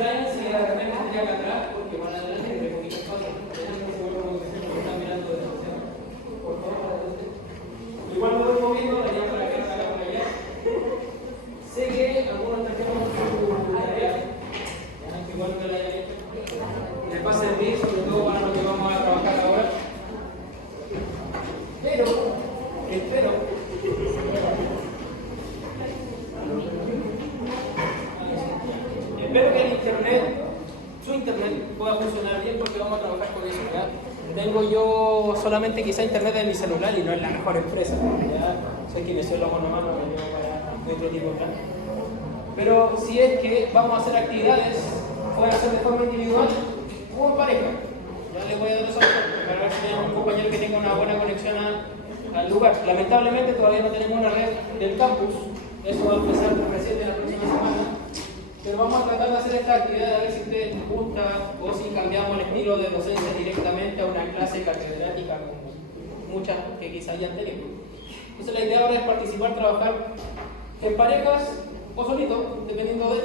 distraen si de repente estoy acá atrás, porque van adelante y me poquito espacio. Están mirando demasiado. Por favor, adelante. Igual me voy moviendo de allá para acá, para allá. Sé que algunos trajeron su tarea, igual que la de les va a servir, sobre todo para lo que vamos a trabajar ahora. Pero, espero que el internet, su internet, pueda funcionar bien porque vamos a trabajar con eso. ¿Ya? Tengo yo solamente quizá internet en mi celular y no es la mejor empresa. ¿Ya? Soy kinesiólogo nomás, no me llevo para otro tipo de plan. Pero si es que vamos a hacer actividades, pueden hacer de forma individual o en pareja. Ya les voy a dar esa opción para ver si tenemos un compañero que tenga una buena conexión al lugar. Lamentablemente todavía no tenemos una red del campus. Eso va a empezar recién de la próxima semana. Pero vamos a tratar de hacer esta actividad a ver si a ustedes les gusta o si cambiamos el estilo de docencia directamente a una clase catedrática como muchas que quizás ya tenemos. Entonces la idea ahora es participar, trabajar en parejas o solito, dependiendo de.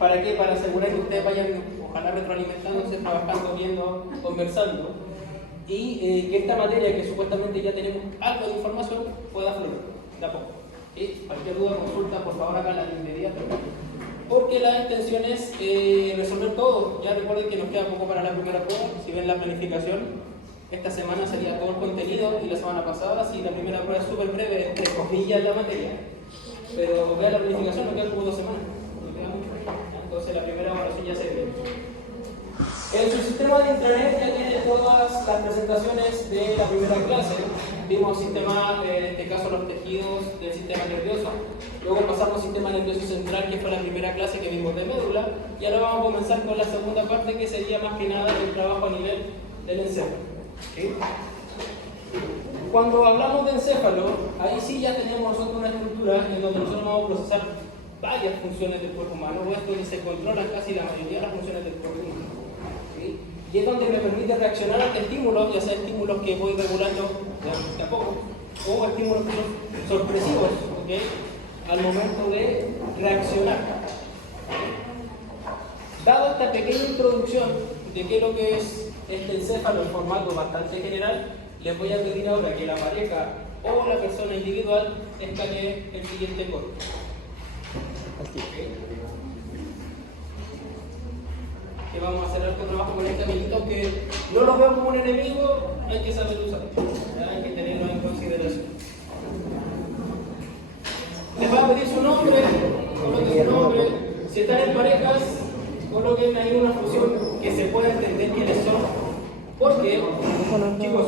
¿Para qué? Para asegurar que ustedes vayan, ojalá retroalimentándose, trabajando, viendo, conversando y que esta materia que supuestamente ya tenemos algo de información pueda fluir de a poco. Cualquier duda, consulta, por favor hagan la inmediata. Porque la intención es resolver todo. Ya recuerden que nos queda poco para la primera prueba. Si ven la planificación, esta semana sería todo el contenido y la semana pasada, si la primera prueba es súper breve, entre comillas la materia. Pero vean la planificación, nos quedan como 2 semanas. Nos queda mucho. Entonces la primera evaluación ya se ve. En su sistema de intranet ya tiene todas las presentaciones de la primera clase. Vimos sistema, en este caso los tejidos del sistema nervioso. Luego pasamos al sistema nervioso central, que fue la primera clase que vimos de médula. Y ahora vamos a comenzar con la segunda parte, que sería más que nada el trabajo a nivel del encéfalo. ¿Sí? Cuando hablamos de encéfalo, ahí sí ya tenemos nosotros una estructura en donde nosotros vamos a procesar varias funciones del cuerpo humano, o es donde se controlan casi la mayoría de las funciones del cuerpo humano. ¿Sí? Y es donde me permite reaccionar ante estímulos, ya sea estímulos que voy regulando de a poco, o estímulos que son sorpresivos, ¿okay? Al momento de reaccionar. Dado esta pequeña introducción de qué es lo que es este encéfalo en formato bastante general, les voy a pedir ahora que la pareja o la persona individual escanee el siguiente código. ¿Okay? Que vamos a hacer algo trabajo con este amiguito que no lo veo como un enemigo, hay que saber usarlo, hay que tenerlo en consideración. Les voy a pedir su nombre, coloquen su nombre. Si están en parejas, coloquen ahí una función que se pueda entender quiénes son. Porque, chicos,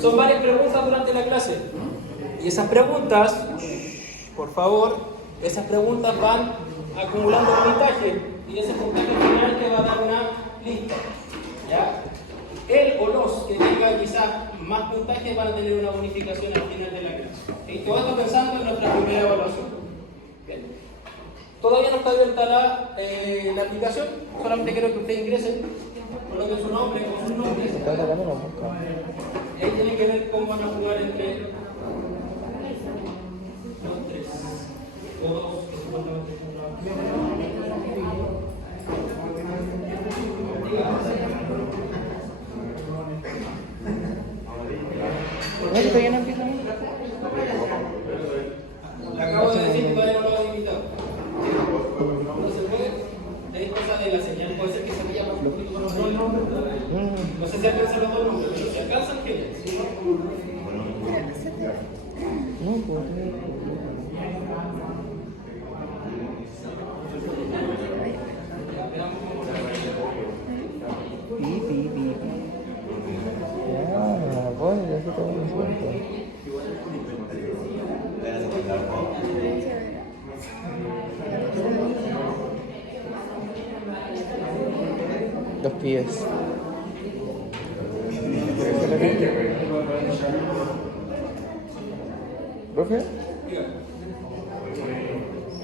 son varias preguntas durante la clase. Y esas preguntas, por favor, esas preguntas van acumulando puntaje. Y ese puntaje final te va a dar una lista. ¿Ya? Él o los que tengan quizás más puntaje van a tener una bonificación al final de la clase. ¿Okay? Todo esto pensando en nuestra primera evaluación. Bien. Todavía no está abierta la aplicación, solamente quiero que ustedes ingresen. Coloquen su nombre con sus nombres. Ahí tienen que ver cómo van a jugar entre los 3 o 2 que supuestamente ¿No todavía no empieza? Le acabo de decir que todavía no lo han invitado. No se puede. Hay cosas de la señal, puede ser que se vaya más un poquito con los 2 nombres. No sé si alcanzan los 2 nombres, pero si alcanzan, genial. No, pues. Ya, bueno, ya se todo me cuenta. Los pies. ¿Profe?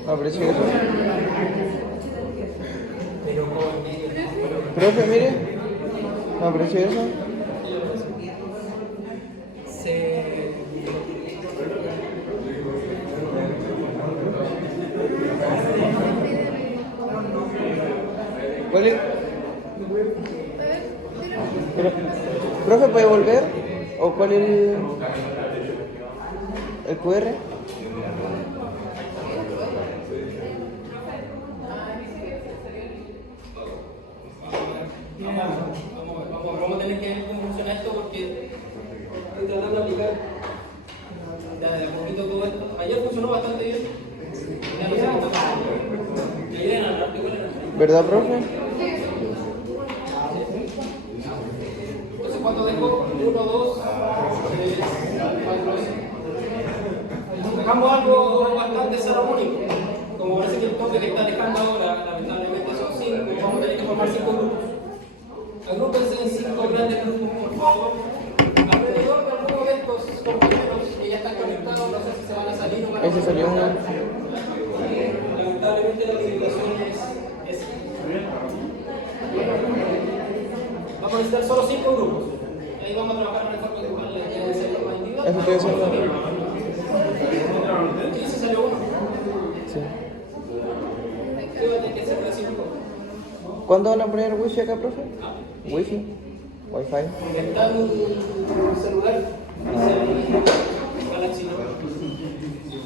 ¿Aprecio eso? ¿Profe, mire? ¿Aprecio eso? ¿Cuál es? Pero, profe, ¿puede volver? ¿O cuál es el QR? Vamos a tener que ver cómo funciona esto porque estoy tratando de aplicar de a poquito todo esto. Ayer funcionó bastante bien. Ya no sé qué está pasando. Ayer era el igual era. ¿Verdad, profe? Entonces, ¿cuánto dejo? 1, 2, 3, 4, 5. Dejamos algo bastante salomónico. Como parece que el toque que está dejando ahora, lamentablemente son 5, vamos a tener que formar 5 grupos. Agrúpense en 5 grandes grupos, por favor. Alrededor de algunos de estos compañeros que ya están conectados, no sé si se van a salir o van a Ahí se salió uno. Lamentablemente la limitación es vamos a necesitar solo 5 grupos. Y ahí vamos a trabajar en el forma grupal de forma individual. Eso estoy haciendo. ¿Sí se salió uno? Sí. ¿Qué va a tener que ser recíproco? ¿Cuándo van a poner wifi acá, profe? ¿Wifi? ¿Wi-Fi? Está en un celular, dice ahí Galaxy, ¿no?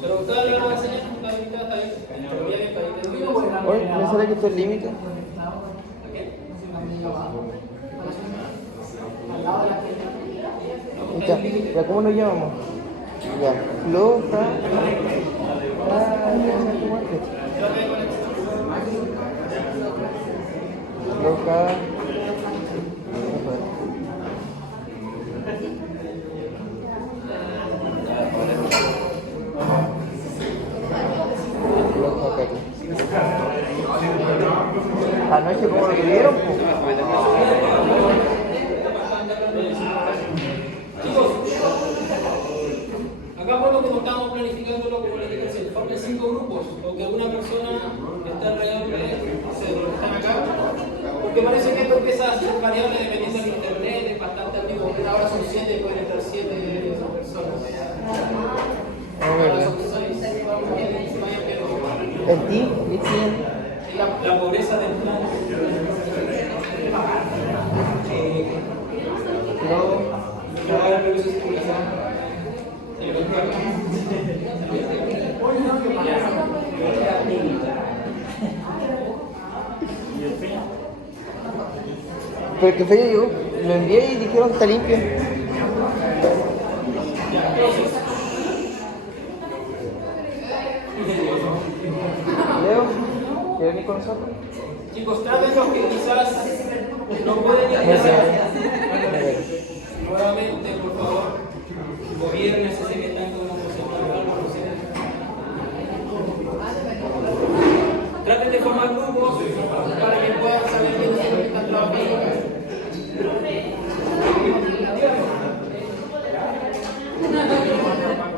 Pero está la señal, está habilitada, está bien. Pero ya está ahí. Oye, ¿me sale que esto es límite? Ya, ¿cómo nos llamamos? Ya, Floja. Floja. Anoche, ¿cómo lo tuvieron? Chicos, acá por lo que no estamos planificándolo, como les dije, se formen 5 grupos, o que una persona está alrededor de los que están acá, porque parece que esto empieza a ser variable dependiendo del internet, es bastante antiguo, pero ahora son 7, pueden estar 7 personas. Ahora son 6, ¿El team? ¿El team? la pobreza del plan. Ahora creo que eso es publicidad. Pero que fue yo, lo envié y dijeron que está limpio. Leo, ¿quieres venir con nosotros? Chicos, traten los que quizás no pueden ingresar. Nuevamente, por favor, gobiernes ese que están como traten de formar grupos para que puedan saber quiénes son los que están trabajando.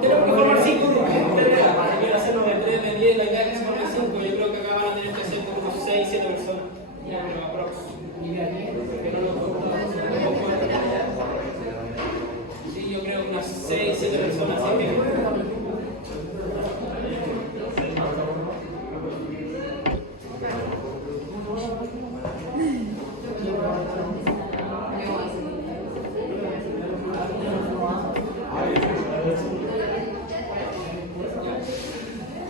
Tenemos que formar 5 grupos. Quiero hacerlo de 3, de 10, la idea es que se formen 5. Yo creo que acá van a tener que ser como unos 6, 7 personas. Sí, yo creo que unas 6, 7 personas. Así que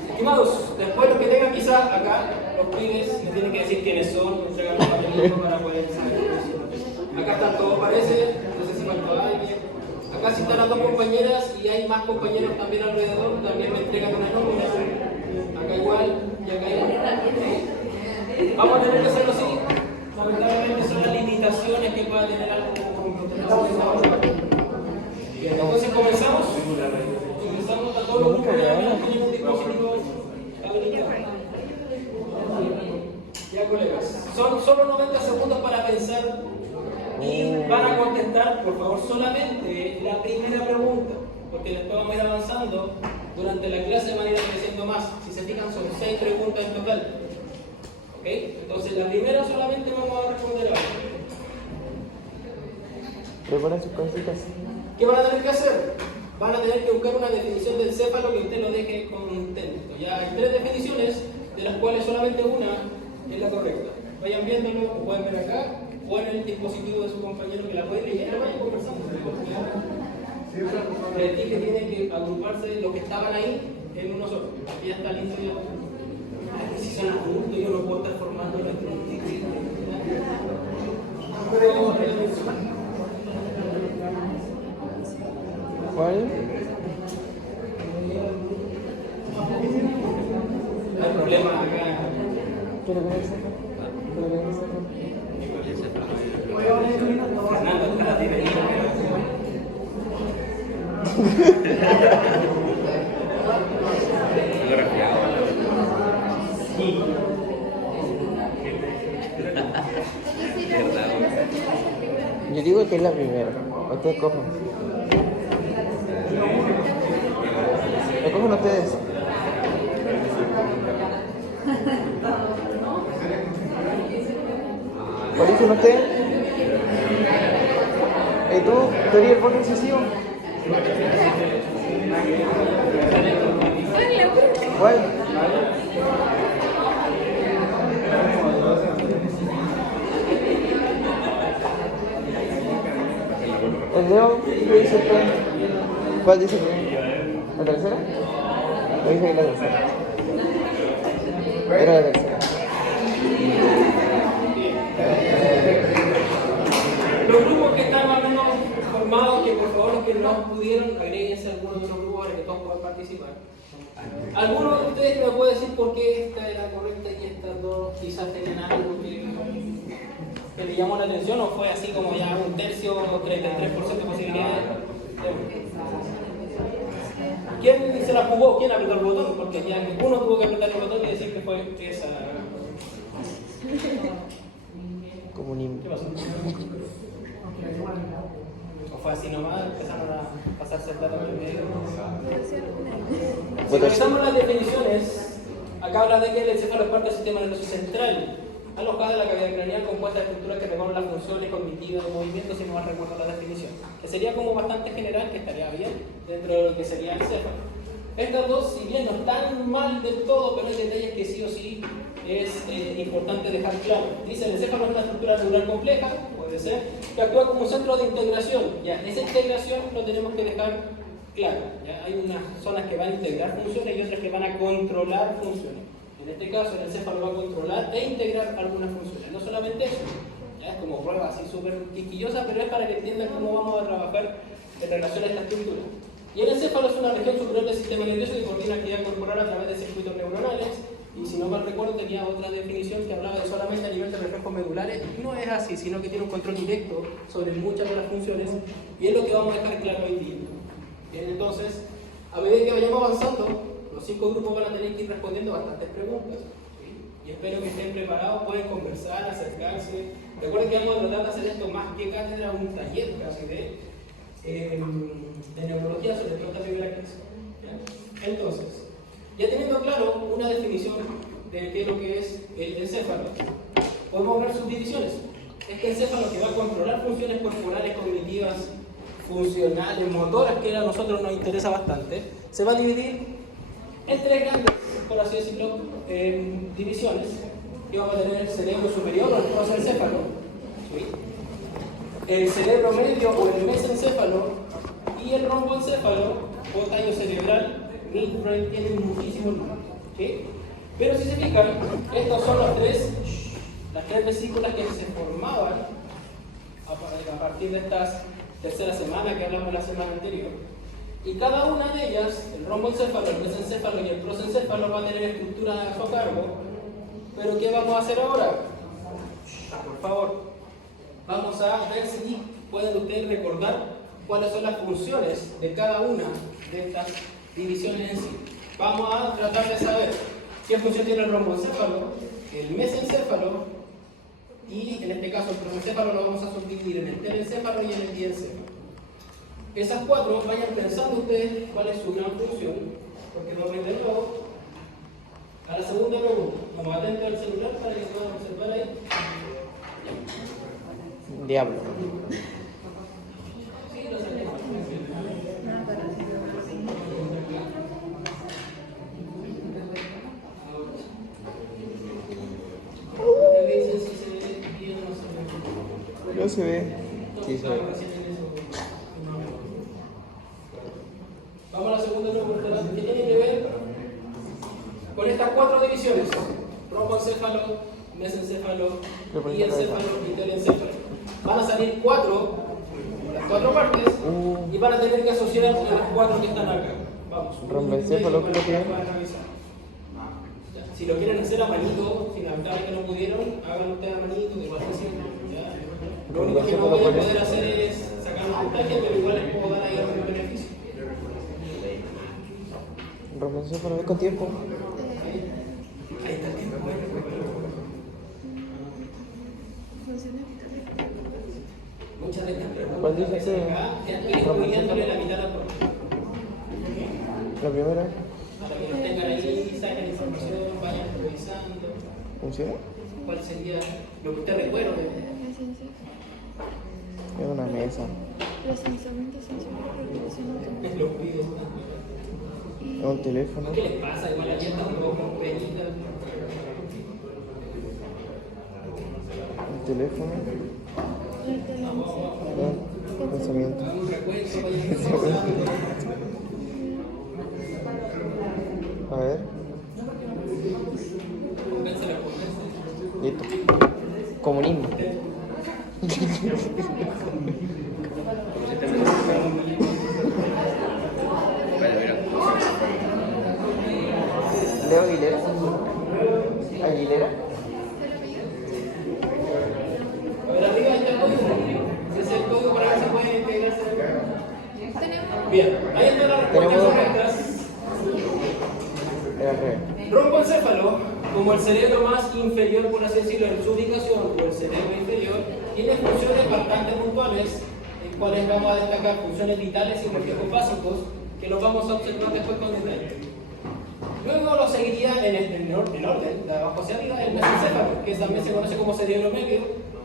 estimados, después los que tengan quizás acá, los pibes me tienen que decir quiénes son, me entregan los papelitos para poder saber quiénes son. Acá están todos, parece, no sé si faltó alguien. Acá sí están las 2 compañeras y hay más compañeros también alrededor, también me entregan una nómina. Acá igual y acá igual. Vamos a tener que hacerlo así. Lamentablemente son las limitaciones que pueda tener algo como entonces comenzamos. Comenzamos a todos los grupos ya tienen un dispositivo habilitado. Ya colegas, son solo 90 segundos para pensar y para contestar, por favor, solamente la primera pregunta, porque después vamos a ir avanzando durante la clase de manera creciendo más. Si se fijan, son 6 preguntas en total. ¿Ok? Entonces la primera solamente vamos a responder ahora. Preparen sus cositas. ¿Qué van a tener que hacer? Van a tener que buscar una definición del céfalo que usted lo deje contento. Ya hay 3 definiciones, de las cuales solamente una es la correcta. vayan viéndolo, o pueden ver acá, o en el dispositivo de su compañero que la puede leer, y vayan conversando. Les dije que tienen que agruparse los que estaban ahí en uno solo. Aquí ya está listo ya. Ay, si son adultos, yo no puedo estar formando la ¿Cuál? No hay problema acá. Fernando está la tiene ahí. Sí. Yo digo que es la primera. Ustedes cojan. ¿Lo cogen ustedes? ¿Cuál dicen ustedes? ¿Tú eres el voto excesivo? ¿Cuál? ¿El Leo? ¿Qué dice usted? ¿Cuál dice usted? ¿La tercera? ¿O dice que la tercera? Era la tercera. Los grupos que están más o menos formados, que por favor los que no pudieron, agréguense a algunos de los grupos para que todos puedan participar. ¿Alguno de ustedes me puede decir por qué esta era correcta y estas dos quizás tenían algo que le llamó la atención o fue así como ya un tercio o 33% de posibilidades? ¿Quién se la jugó? ¿Quién apretó el botón? Porque ya uno tuvo que apretar el botón y decir que fue esa. Comunismo. ¿Qué pasó? ¿O fue así nomás? Empezaron a pasarse el dato en el medio. Si revisamos las definiciones, acá habla de que el encéfalo es parte del sistema nervioso central, alojada en la cavidad craneal compuesta de estructuras que recorren las funciones cognitivas de movimiento, si no mal recuerdo la definición, que sería como bastante general, que estaría bien dentro de lo que sería el encéfalo. Estas dos, si bien no están mal del todo, pero hay detalles que sí o sí es importante dejar claro. Dice, el encéfalo es una estructura neural compleja, puede ser, que actúa como un centro de integración. Ya, esa integración lo tenemos que dejar claro. ¿Ya? Hay unas zonas que van a integrar funciones y otras que van a controlar funciones. En este caso, el encéfalo va a controlar e integrar algunas funciones. No solamente eso, ¿ya? Es como prueba así súper quisquillosa, pero es para que entiendan cómo vamos a trabajar en relación a esta estructura. Y el encéfalo es una región superior del sistema nervioso que coordina actividad corporal a través de circuitos neuronales. Y si no mal recuerdo, tenía otra definición que hablaba de solamente a nivel de reflejos medulares. No es así, sino que tiene un control directo sobre muchas de las funciones. Y es lo que vamos a dejar claro hoy día. Bien, entonces, a medida que vayamos avanzando, los 5 grupos van a tener que ir respondiendo bastantes preguntas. ¿Sí? Y espero que estén preparados, pueden conversar, acercarse. Recuerden que vamos a tratar de hacer esto más que cátedra, un taller casi de neurología, sobre todo esta primera clase. ¿Ya? Entonces, ya teniendo claro una definición de qué es lo que es el encéfalo, podemos ver sus divisiones. Este encéfalo que va a controlar funciones corporales, cognitivas, funcionales, motoras, que a nosotros nos interesa bastante, se va a dividir en 3 grandes, por así decirlo, divisiones, que vamos a tener el cerebro superior o el prosencéfalo, ¿sí? El cerebro medio o el mesencéfalo y el romboencéfalo o tallo cerebral. Midbrain tiene muchísimos nombres, ¿sí? Pero si se fijan, estas son las tres vesículas que se formaban a partir de estas tercera semana que hablamos la semana anterior. Y cada una de ellas, el romboencéfalo, el mesencéfalo y el prosencéfalo, va a tener estructura a su cargo. Pero ¿qué vamos a hacer ahora? Por favor, vamos a ver si pueden ustedes recordar cuáles son las funciones de cada una de estas divisiones en sí. Vamos a tratar de saber qué función tiene el romboencéfalo, el mesencéfalo y en este caso el prosencéfalo lo vamos a subdividir en el telencéfalo y en el diencéfalo. Esas 4, vayan pensando ustedes cuál es su gran función, porque vamos a ir luego a la segunda pregunta. Vamos atentos al celular para que puedan observar ahí. Diablo. Sí, lo sabemos. pero se ve. Sí, se ve. Vamos a la segunda pregunta, que tiene que ver con estas 4 divisiones: romboencéfalo, mesencéfalo, diencéfalo y telencéfalo. Van a salir 4, las 4 partes, y van a tener que asociar a las 4 que están acá. Vamos. Romboencéfalo, creo que. Si lo quieren hacer a manito, si lamentablemente que no pudieron, háganlo ustedes a manito, que igual es cierto. Lo único que no voy a poder hacer es sacar un puntaje, pero igual les puedo dar ahí algún beneficio. Romboencéfalo, con tiempo. Ahí está el tiempo. Muchas de estas preguntas. ¿Cuál dice que? Estudiándole la mitad a la pregunta. La primera. Para que los tengan ahí, saquen información, vayan revisando. ¿Funciona? ¿Cuál sería lo que usted recuerda? Es una mesa. Es lo que Es un teléfono. ¿Qué les pasa? Igual aquí está un poco penita. Un teléfono. Un pensamiento. Un recuerdo, vayan revisando. A ver. Listo. Comunismo. Leo Aguilera. Aguilera. A ver, arriba está el código. Si es el código, para que se puede integrarse. Bien, ahí están las respuestas correctas. Romboencéfalo, como el cerebro más inferior, por así decirlo, en su ubicación, o el cerebro inferior, tiene funciones bastante puntuales, en cuales vamos a destacar funciones vitales y reflejos básicos, que los vamos a observar después con detalle. Luego lo seguiría en orden, de abajo hacia arriba, el mesencéfalo, que también se conoce como cerebro medio,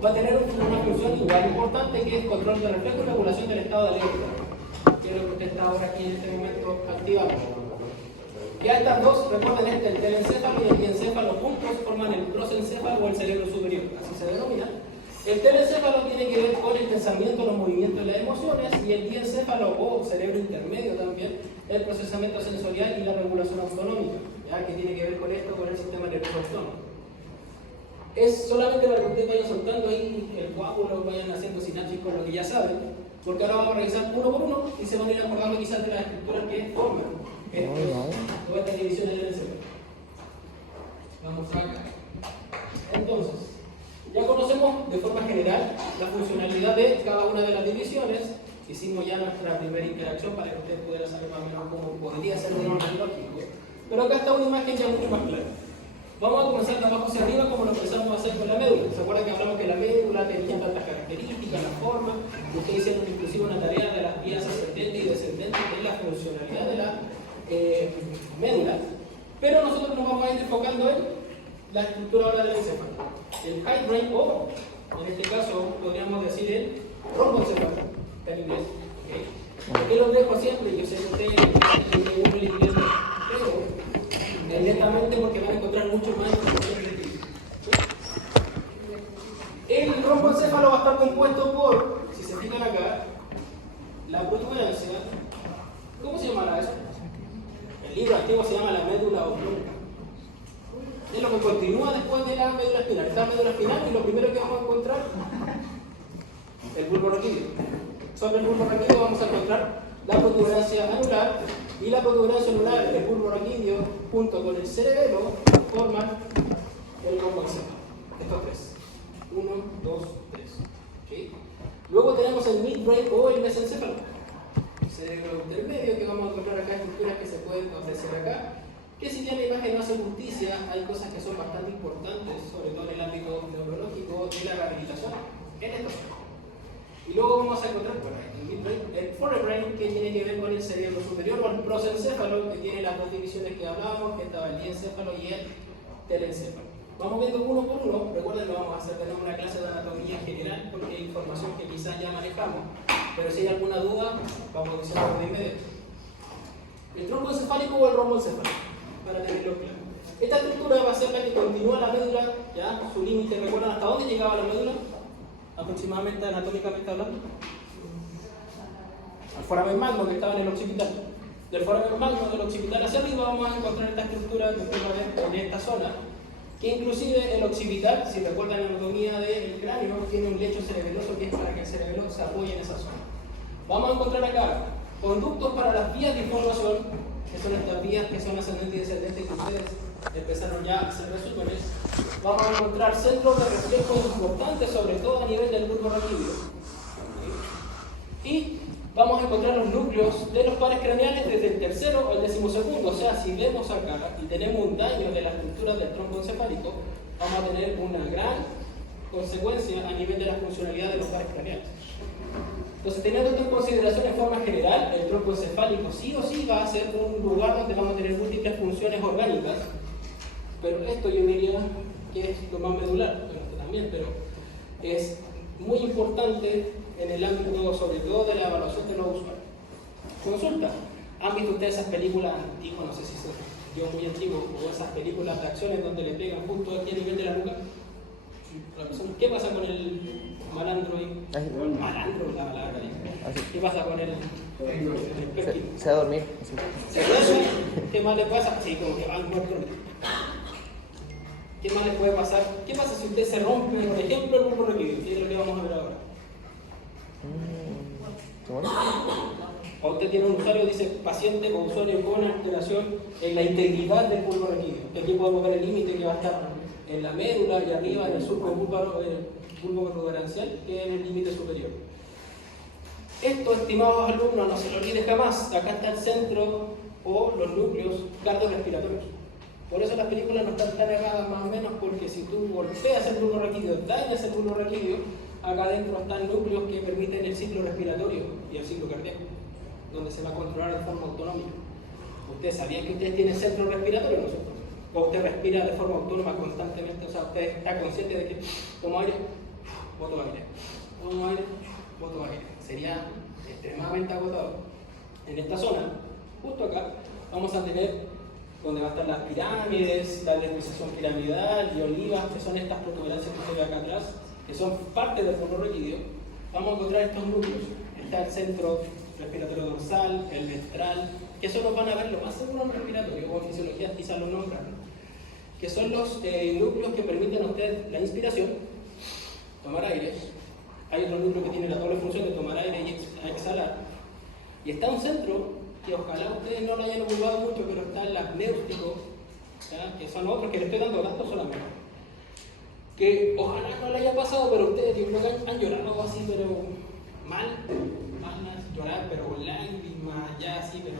va a tener una función igual importante, que es control de reflejo y regulación del estado de alerta, que es lo que usted está ahora aquí en este momento activando. Ya estas dos, recuerden el telencéfalo y el diencéfalo juntos forman el prosencéfalo o el cerebro superior, así se denomina. El telencéfalo tiene que ver con el pensamiento, los movimientos y las emociones, y el diencéfalo o cerebro intermedio también, el procesamiento sensorial y la regulación autonómica, ya que tiene que ver con esto, con el sistema nervioso autónomo. Es solamente para que ustedes vayan soltando ahí el coágulo, vayan haciendo sinapsis con lo que ya saben, porque ahora vamos a revisar uno por uno y se van a ir acordando quizás de las estructuras que forman todas estas divisiones del cerebro. Vamos acá. Entonces, ya conocemos de forma general la funcionalidad de cada una de las divisiones. Hicimos ya nuestra primera interacción para que ustedes pudieran saber más o menos cómo podría ser un orden lógico. Pero acá está una imagen ya mucho más clara. Vamos a comenzar de abajo hacia arriba como lo empezamos a hacer con la médula. ¿Se acuerdan que hablamos que la médula tenía tantas características, la forma? Ustedes hicieron inclusive una tarea de las vías ascendentes y descendentes, que es la funcionalidad de la médula. Pero nosotros nos vamos a ir enfocando en la estructura ahora del encéfalo. El hindbrain, o en este caso podríamos decir el romboencéfalo, está en inglés. ¿Okay? ¿Por qué los dejo siempre? Yo sé que ustedes tienen uno en inglés, pero lentamente porque van a encontrar mucho más información. El romboencéfalo va a estar compuesto por, si se fijan acá, la protuberancia. ¿Cómo se llamará eso? El libro antiguo se llama la médula oblonga. Es lo que continúa después de la médula espinal. Esta médula espinal y lo primero que vamos a encontrar, el bulbo raquídeo. Sobre el bulbo raquídeo vamos a encontrar la protuberancia anular y la protuberancia anular del bulbo raquídeo junto con el cerebelo forman el romboencéfalo. Estos tres. 1, 2, 3. ¿Okay? Luego tenemos el midbrain o el mesencéfalo. El cerebro intermedio, que vamos a encontrar acá estructuras que se pueden apreciar acá. Que si bien la imagen no hace justicia, hay cosas que son bastante importantes, sobre todo en el ámbito neurológico y la rehabilitación en estos. Y luego vamos a encontrar el midbrain, el forebrain, que tiene que ver con el cerebro superior, o el prosencéfalo, que tiene las dos divisiones que hablábamos, que estaba el diencéfalo y el telencéfalo. Vamos viendo uno por uno. Recuerden, lo vamos a hacer, tenemos una clase de anatomía general, porque hay información que quizás ya manejamos, pero si hay alguna duda, vamos diciendo de inmediato. El tronco encefálico o el romboencéfalo, para tenerlo claro. Esta estructura va a ser la que continúa la médula, ya, su límite. ¿Recuerdan hasta dónde llegaba la médula? aproximadamente anatómicamente hablando? Al foramen magno que estaba en el occipital. Del foramen magno del occipital hacia arriba vamos a encontrar esta estructura que usted va a ver en esta zona, que inclusive el occipital, si recuerdan la anatomía del cráneo, tiene un lecho cerebeloso que es para que el cerebelo se apoye en esa zona. Vamos a encontrar acá conductos para las vías de información, que son estas vías que son ascendentes y descendentes que ustedes empezaron ya a hacer resúmenes. Vamos a encontrar centros de reflejo importantes, sobre todo a nivel del bulbo raquídeo. Y vamos a encontrar los núcleos de los pares craneales desde el tercero al 12º. O sea, si vemos acá y tenemos un daño de la estructura del tronco encefálico, vamos a tener una gran consecuencia a nivel de la funcionalidad de los pares craneales. Entonces, teniendo esto en consideración en forma general, el tronco encefálico sí o sí va a ser un lugar donde vamos a tener múltiples funciones orgánicas, pero esto yo diría que es lo más medular, bueno, esto también, pero es muy importante en el ámbito, sobre todo, de la evaluación de los usuarios. Consulta. ¿Han visto ustedes esas películas antiguas, no sé si son yo muy antiguo, o esas películas de acciones donde le pegan justo aquí a nivel de la nuca? ¿Qué pasa con el malandro ahí? Malandro, la palabra ahí. ¿Qué pasa con el pesquín? Se va a dormir. ¿Se duerme? ¿Qué más le pasa? Sí, como que va al muerto. ¿Qué más le puede pasar? ¿Qué pasa si usted se rompe, por ejemplo, el bulbo raquídeo? ¿Qué es lo que vamos a ver ahora? O usted tiene un usuario, dice paciente o usuario con alteración en la integridad del bulbo raquídeo. Aquí podemos ver el límite que va a estar en la médula y arriba en el surco bulbo protuberancial, que es el límite superior. Esto, estimados alumnos, no se lo olvide jamás. Acá está el centro o los núcleos cardiorrespiratorios. Por eso las películas no están tan erradas más o menos, porque si tú golpeas el bulbo raquídeo, dañas el bulbo raquídeo, acá adentro están núcleos que permiten el ciclo respiratorio y el ciclo cardíaco, donde se va a controlar de forma autonómica. ¿Ustedes sabían que ustedes tienen centro respiratorio nosotros? ¿O usted respira de forma autónoma constantemente? O sea, usted está consciente de que tomo aire, boto aire, tomo aire, boto aire. Sería extremadamente agotador. En esta zona, justo acá, vamos a tener donde van a estar las pirámides, la deposición piramidal y olivas, que son estas protuberancias que usted ve acá atrás, que son parte del bulbo raquídeo. Vamos a encontrar estos núcleos. Está el centro respiratorio dorsal, el ventral, que eso nos van a ver lo más seguro en respiratorio, o en fisiología quizás lo nombran, que son los núcleos que permiten a usted la inspiración, tomar aire. Hay otro núcleo que tiene la doble función de tomar aire y exhalar. Y está un centro que ojalá ustedes no lo hayan ocupado mucho, pero está el apnéutico, que son otros que le estoy dando datos solamente. Que ojalá no le haya pasado, pero ustedes yo creo que han llorado así, pero mal, llorar, pero con lágrimas, ya así, pero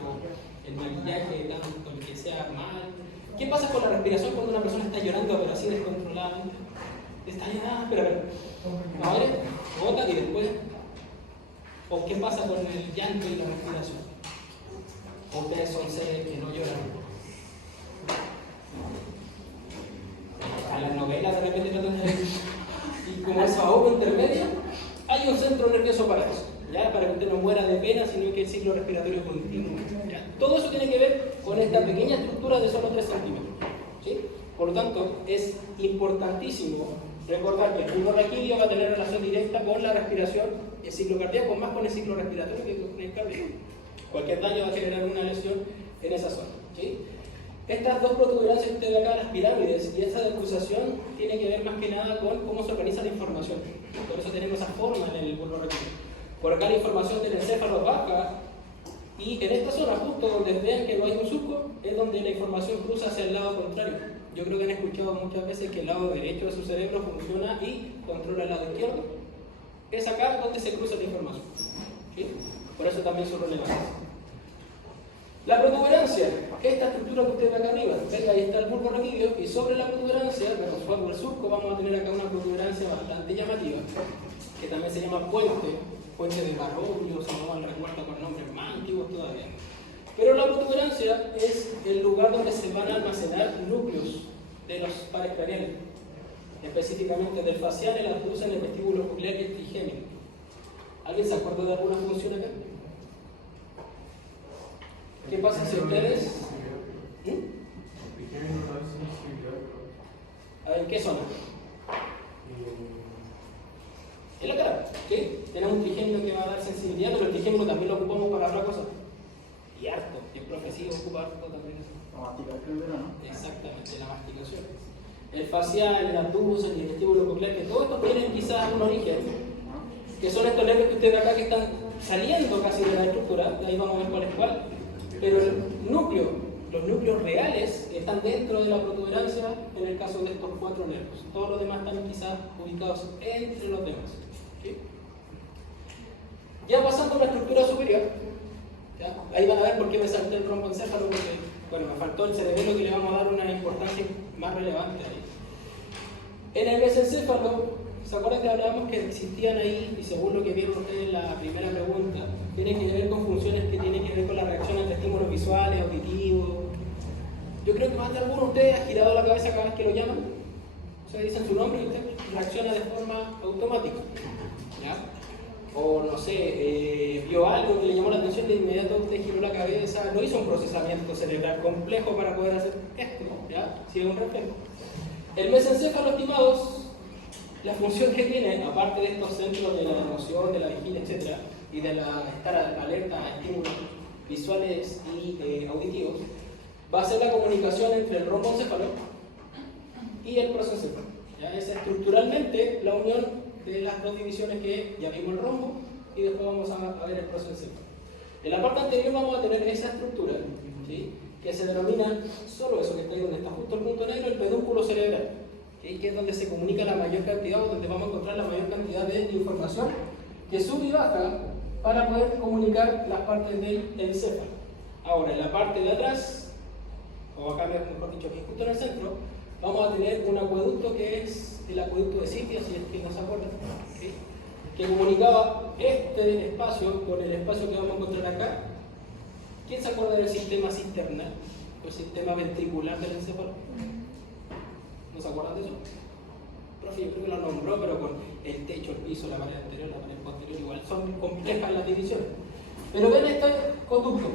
el maquillaje, tanto el que sea mal. ¿Qué pasa con la respiración cuando una persona está llorando, pero así descontroladamente? Está llenada, pero abre, bota y después. ¿O qué pasa con el llanto y la respiración? Ustedes son seres que no lloran. A las novelas de repente tratan de... Y como es ahogo intermedio, hay un centro nervioso para eso, ¿ya? Para que usted no muera de pena, sino que el ciclo respiratorio continúe, ¿ya? Todo eso tiene que ver con esta pequeña estructura de solo 3 centímetros, ¿sí? Por lo tanto, es importantísimo recordar que el bulbo raquídeo va a tener relación directa con la respiración, el ciclo cardíaco, más con el ciclo respiratorio que con el cardíaco. Cualquier daño va a generar una lesión en esa zona, ¿sí? Estas dos protuberancias que usted ve acá, las pirámides, y esa decusación tiene que ver más que nada con cómo se organiza la información. Por eso tenemos esa forma en el bulbo raquídeo. Por acá la información del encéfalo baja, y en esta zona, justo donde vean que no hay un surco, es donde la información cruza hacia el lado contrario. Yo creo que han escuchado muchas veces que el lado derecho de su cerebro funciona y controla el lado izquierdo. Es acá donde se cruza la información, ¿sí? Por eso también son relevantes. La protuberancia, esta estructura que usted ve acá arriba, ¿ve? Ahí está el bulbo raquídeo, y sobre la protuberancia, por el surco, vamos a tener acá una protuberancia bastante llamativa, que también se llama puente de Barovio, si no mal recuerdo con nombres más antiguos todavía. Pero la protuberancia es el lugar donde se van a almacenar núcleos de los pares craneales, específicamente del facial, el abducen, el vestíbulo coclear y el trigémino. ¿Alguien se acuerda de alguna función acá? ¿Qué pasa si ustedes... ¿En qué zona? El ¿Sí? Tenemos un trigémino que va a dar sensibilidad, pero el trigémino también lo ocupamos para otra cosa. Y harto, el profesivo ocupa harto también eso. La masticación del verano. Exactamente, la masticación. El facial, el abductor, el vestíbulo coclear, que todos estos tienen quizás un origen, que son estos nervios que ustedes ven acá que están saliendo casi de la estructura, ahí vamos a ver cuál es cuál, pero el núcleo, los núcleos reales están dentro de la protuberancia en el caso de estos 4 nervios. Todos los demás están quizás ubicados entre los demás. ¿Sí? Ya pasando a la estructura superior, ¿ya? Ahí van a ver por qué me salté el romboencéfalo, porque bueno, me faltó el cerebelo que le vamos a dar una importancia más relevante ahí. En el mesencéfalo, ¿se acuerdan que hablábamos que existían ahí, y según lo que vieron ustedes en la primera pregunta, tienen que ver con funciones que tienen que ver con la reacción entre estímulos visuales, auditivos? Yo creo que más de alguno de ustedes ha girado la cabeza cada vez que lo llaman. O sea, dicen su nombre y usted reacciona de forma automática. ¿Ya? O no sé, vio algo que le llamó la atención, de inmediato usted giró la cabeza, no hizo un procesamiento cerebral complejo para poder hacer esto, ¿ya? Si es un reflejo. El mesencéfalo, estimados, la función que tiene, aparte de estos centros de la emoción, de la vigilia, etc., y de estar alerta a estímulos visuales y auditivos, va a ser la comunicación entre el romboencéfalo y el prosencéfalo. ¿Ya? Es estructuralmente la unión de las dos divisiones que ya vimos el rombo y después vamos a ver el prosencéfalo. En la parte anterior vamos a tener esa estructura, ¿sí? Que se denomina, solo eso que está ahí donde está justo el punto negro, el pedúnculo cerebral, ¿sí? Que es donde se comunica la mayor cantidad, o donde vamos a encontrar la mayor cantidad de información que sube y baja para poder comunicar las partes del encéfalo. Ahora, en la parte de atrás, o acá mejor dicho, que justo en el centro, vamos a tener un acueducto que es el acueducto de Sitio, si es que no se acuerdan, ¿sí? Que comunicaba este espacio con el espacio que vamos a encontrar acá. ¿Quién se acuerda del sistema cisternal o el sistema ventricular del encéfalo? ¿No se acuerdan de eso? Profe, yo creo que lo nombró, pero con el techo, el piso, la pared anterior, la pared posterior, igual son complejas las divisiones. Pero ven este conducto.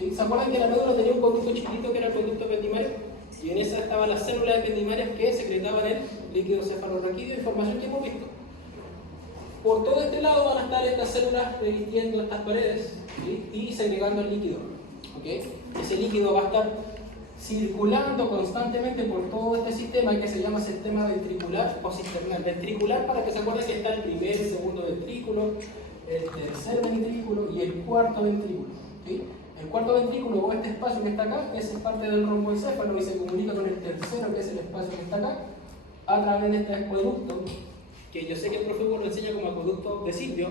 ¿Sí? ¿Se acuerdan que la médula tenía un conducto chiquitito que era el conducto ependimario? Y en esa estaban las células ependimarias que secretaban el líquido cefalorraquídeo, información que hemos visto. Por todo este lado van a estar estas células revistiendo estas paredes, ¿sí? Y segregando el líquido. ¿Okay? Ese líquido va a estar circulando constantemente por todo este sistema que se llama sistema ventricular o cisternal. Ventricular, para que se acuerden que está el primer y segundo ventrículo, el tercer ventrículo y el cuarto ventrículo. ¿Sí? El cuarto ventrículo, o este espacio que está acá, es parte del romboencéfalo y se comunica con el tercero, que es el espacio que está acá, a través de este acueducto, que yo sé que el profe lo enseña como acueducto de Silvio,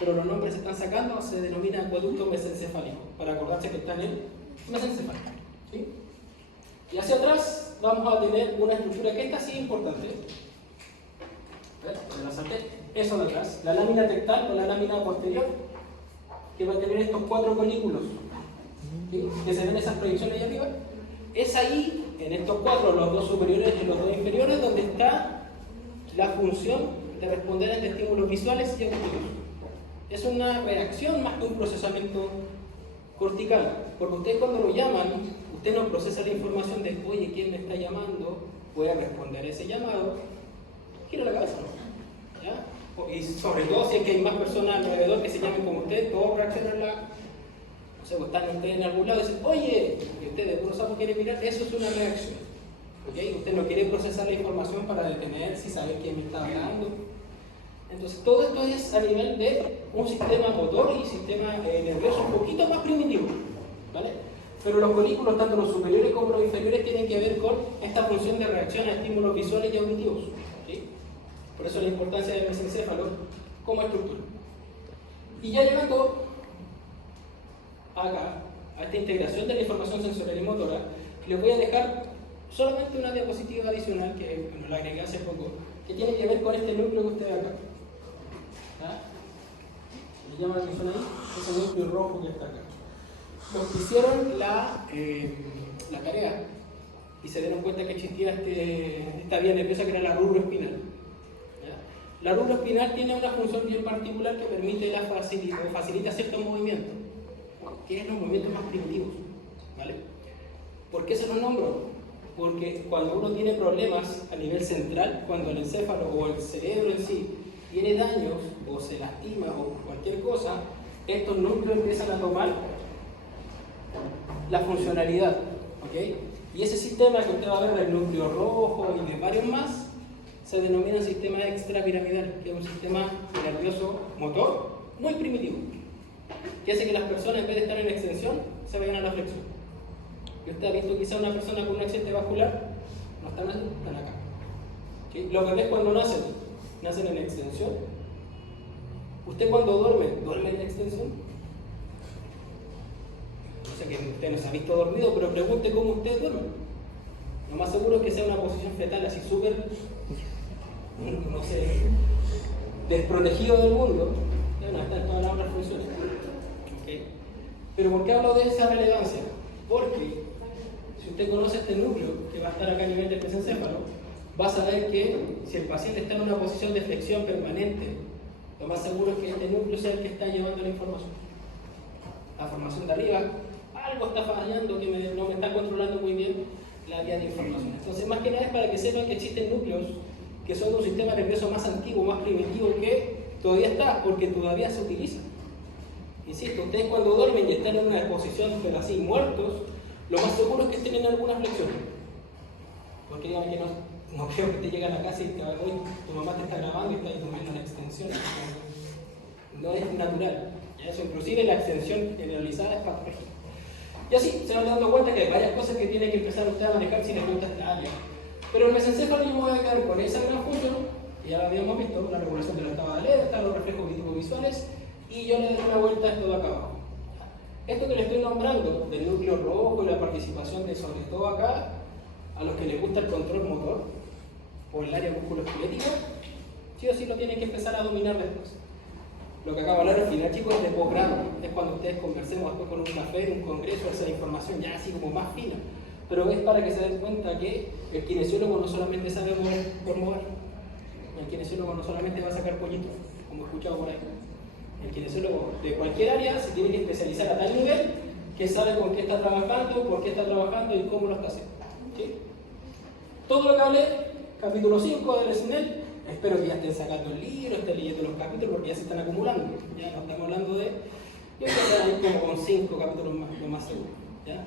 pero los nombres se están sacando, se denomina acueducto mesencefálico, para acordarse que está en el mesencefálico. ¿Sí? Y hacia atrás vamos a tener una estructura que esta sí es importante. ¿Ves? La salté. Eso de atrás, la lámina tectal o la lámina posterior, que va a tener estos 4 colículos, ¿sí? Que se ven esas proyecciones ahí arriba. Es ahí, en estos 4, los 2 superiores y los 2 inferiores, donde está la función de responder ante estímulos visuales y auditivos. Es una reacción más que un procesamiento cortical, porque ustedes cuando lo llaman, usted no procesa la información de, oye, ¿quién me está llamando? Voy a responder a ese llamado, gira la cabeza, ¿ya? Y sobre todo si es que hay más personas alrededor que se llamen como usted, todos reaccionan no sé, están ustedes en algún lado y dicen, oye, y usted de puro sapo quiere mirar, eso es una reacción. ¿Okay? Usted no quiere procesar la información para detener si sabe quién me está hablando. Entonces todo esto es a nivel de un sistema motor y sistema nervioso un poquito más primitivo, ¿vale? Pero los colículos, tanto los superiores como los inferiores, tienen que ver con esta función de reacción a estímulos visuales y auditivos. ¿Sí? Por eso la importancia del mesencéfalo como estructura. Y ya llegando acá, a esta integración de la información sensorial y motora, les voy a dejar solamente una diapositiva adicional que bueno, la agregué hace poco, que tiene que ver con este núcleo que ustedes acá. ¿Me llama la atención ahí? Ese núcleo rojo que está acá. Los que hicieron la tarea y se dieron cuenta que existía esta vía nerviosa que era la rubroespinal. La rubroespinal tiene una función bien particular que permite facilita ciertos movimientos, que es los movimientos más primitivos. ¿Vale? ¿Por qué se los nombro? Porque cuando uno tiene problemas a nivel central, cuando el encéfalo o el cerebro en sí tiene daños o se lastima o cualquier cosa, estos núcleos empiezan a tomar la funcionalidad, ¿ok? Y ese sistema que usted va a ver del núcleo rojo y de varios más, se denomina un sistema extrapiramidal, que es un sistema nervioso motor muy primitivo, que hace que las personas, en vez de estar en extensión, se vayan a la flexión. Y usted ha visto quizá una persona con un accidente vascular, no están así, están acá. ¿Sí? Los bebés cuando nacen en extensión. ¿Usted cuando duerme en extensión? O sea que usted no se ha visto dormido, pero pregunte cómo usted duerme. Lo más seguro es que sea una posición fetal así súper, no sé, desprotegido del mundo. Bueno, están todas las otras funciones. ¿Okay? Pero ¿por qué hablo de esa relevancia? Porque si usted conoce este núcleo que va a estar acá a nivel del mesencéfalo, va a saber que si el paciente está en una posición de flexión permanente, lo más seguro es que este núcleo sea el que está llevando la información. La formación de arriba, algo está fallando que no me está controlando muy bien la vía de información. Entonces, más que nada es para que sepan que existen núcleos que son de un sistema nervioso más antiguo, más primitivo, que todavía está, porque todavía se utiliza. Insisto, ustedes cuando duermen y están en una posición, pero así, muertos, lo más seguro es que estén en alguna flexión. Porque digan que no creo que te lleguen a la casa y te hoy tu mamá te está grabando y está durmiendo en extensión. No es natural. Eso, inclusive la extensión generalizada es patológica. Y así se van dando cuenta que hay varias cosas que tiene que empezar usted a manejar si le gusta esta área. Pero el mesencéfalo yo me voy a quedar con esa gran función, y ya lo habíamos visto, la regulación de la etapa de alerta, los reflejos auditivos visuales, y yo le doy una vuelta a esto de acá abajo. Esto que le estoy nombrando, del núcleo rojo y la participación de sobre todo acá, a los que les gusta el control motor, o el área musculoesquelética, sí o sí lo tienen que empezar a dominar después. Lo que acabo de hablar al final, chicos, es de posgrado. Es cuando ustedes conversemos después con un café, en un congreso, esa información ya así como más fina. Pero es para que se den cuenta que el kinesiólogo no solamente sabe mover por mover. El kinesiólogo no solamente va a sacar pollitos, como he escuchado por ahí. El kinesiólogo de cualquier área se tiene que especializar a tal nivel que sabe con qué está trabajando, por qué está trabajando y cómo lo está haciendo. ¿Sí? Todo lo que hablé, capítulo 5 del SNEL, espero que ya estén sacando el libro, estén leyendo los capítulos porque ya se están acumulando. Ya no estamos hablando de... Yo creo que hay como con 5 capítulos más, lo más seguro. ¿Ya?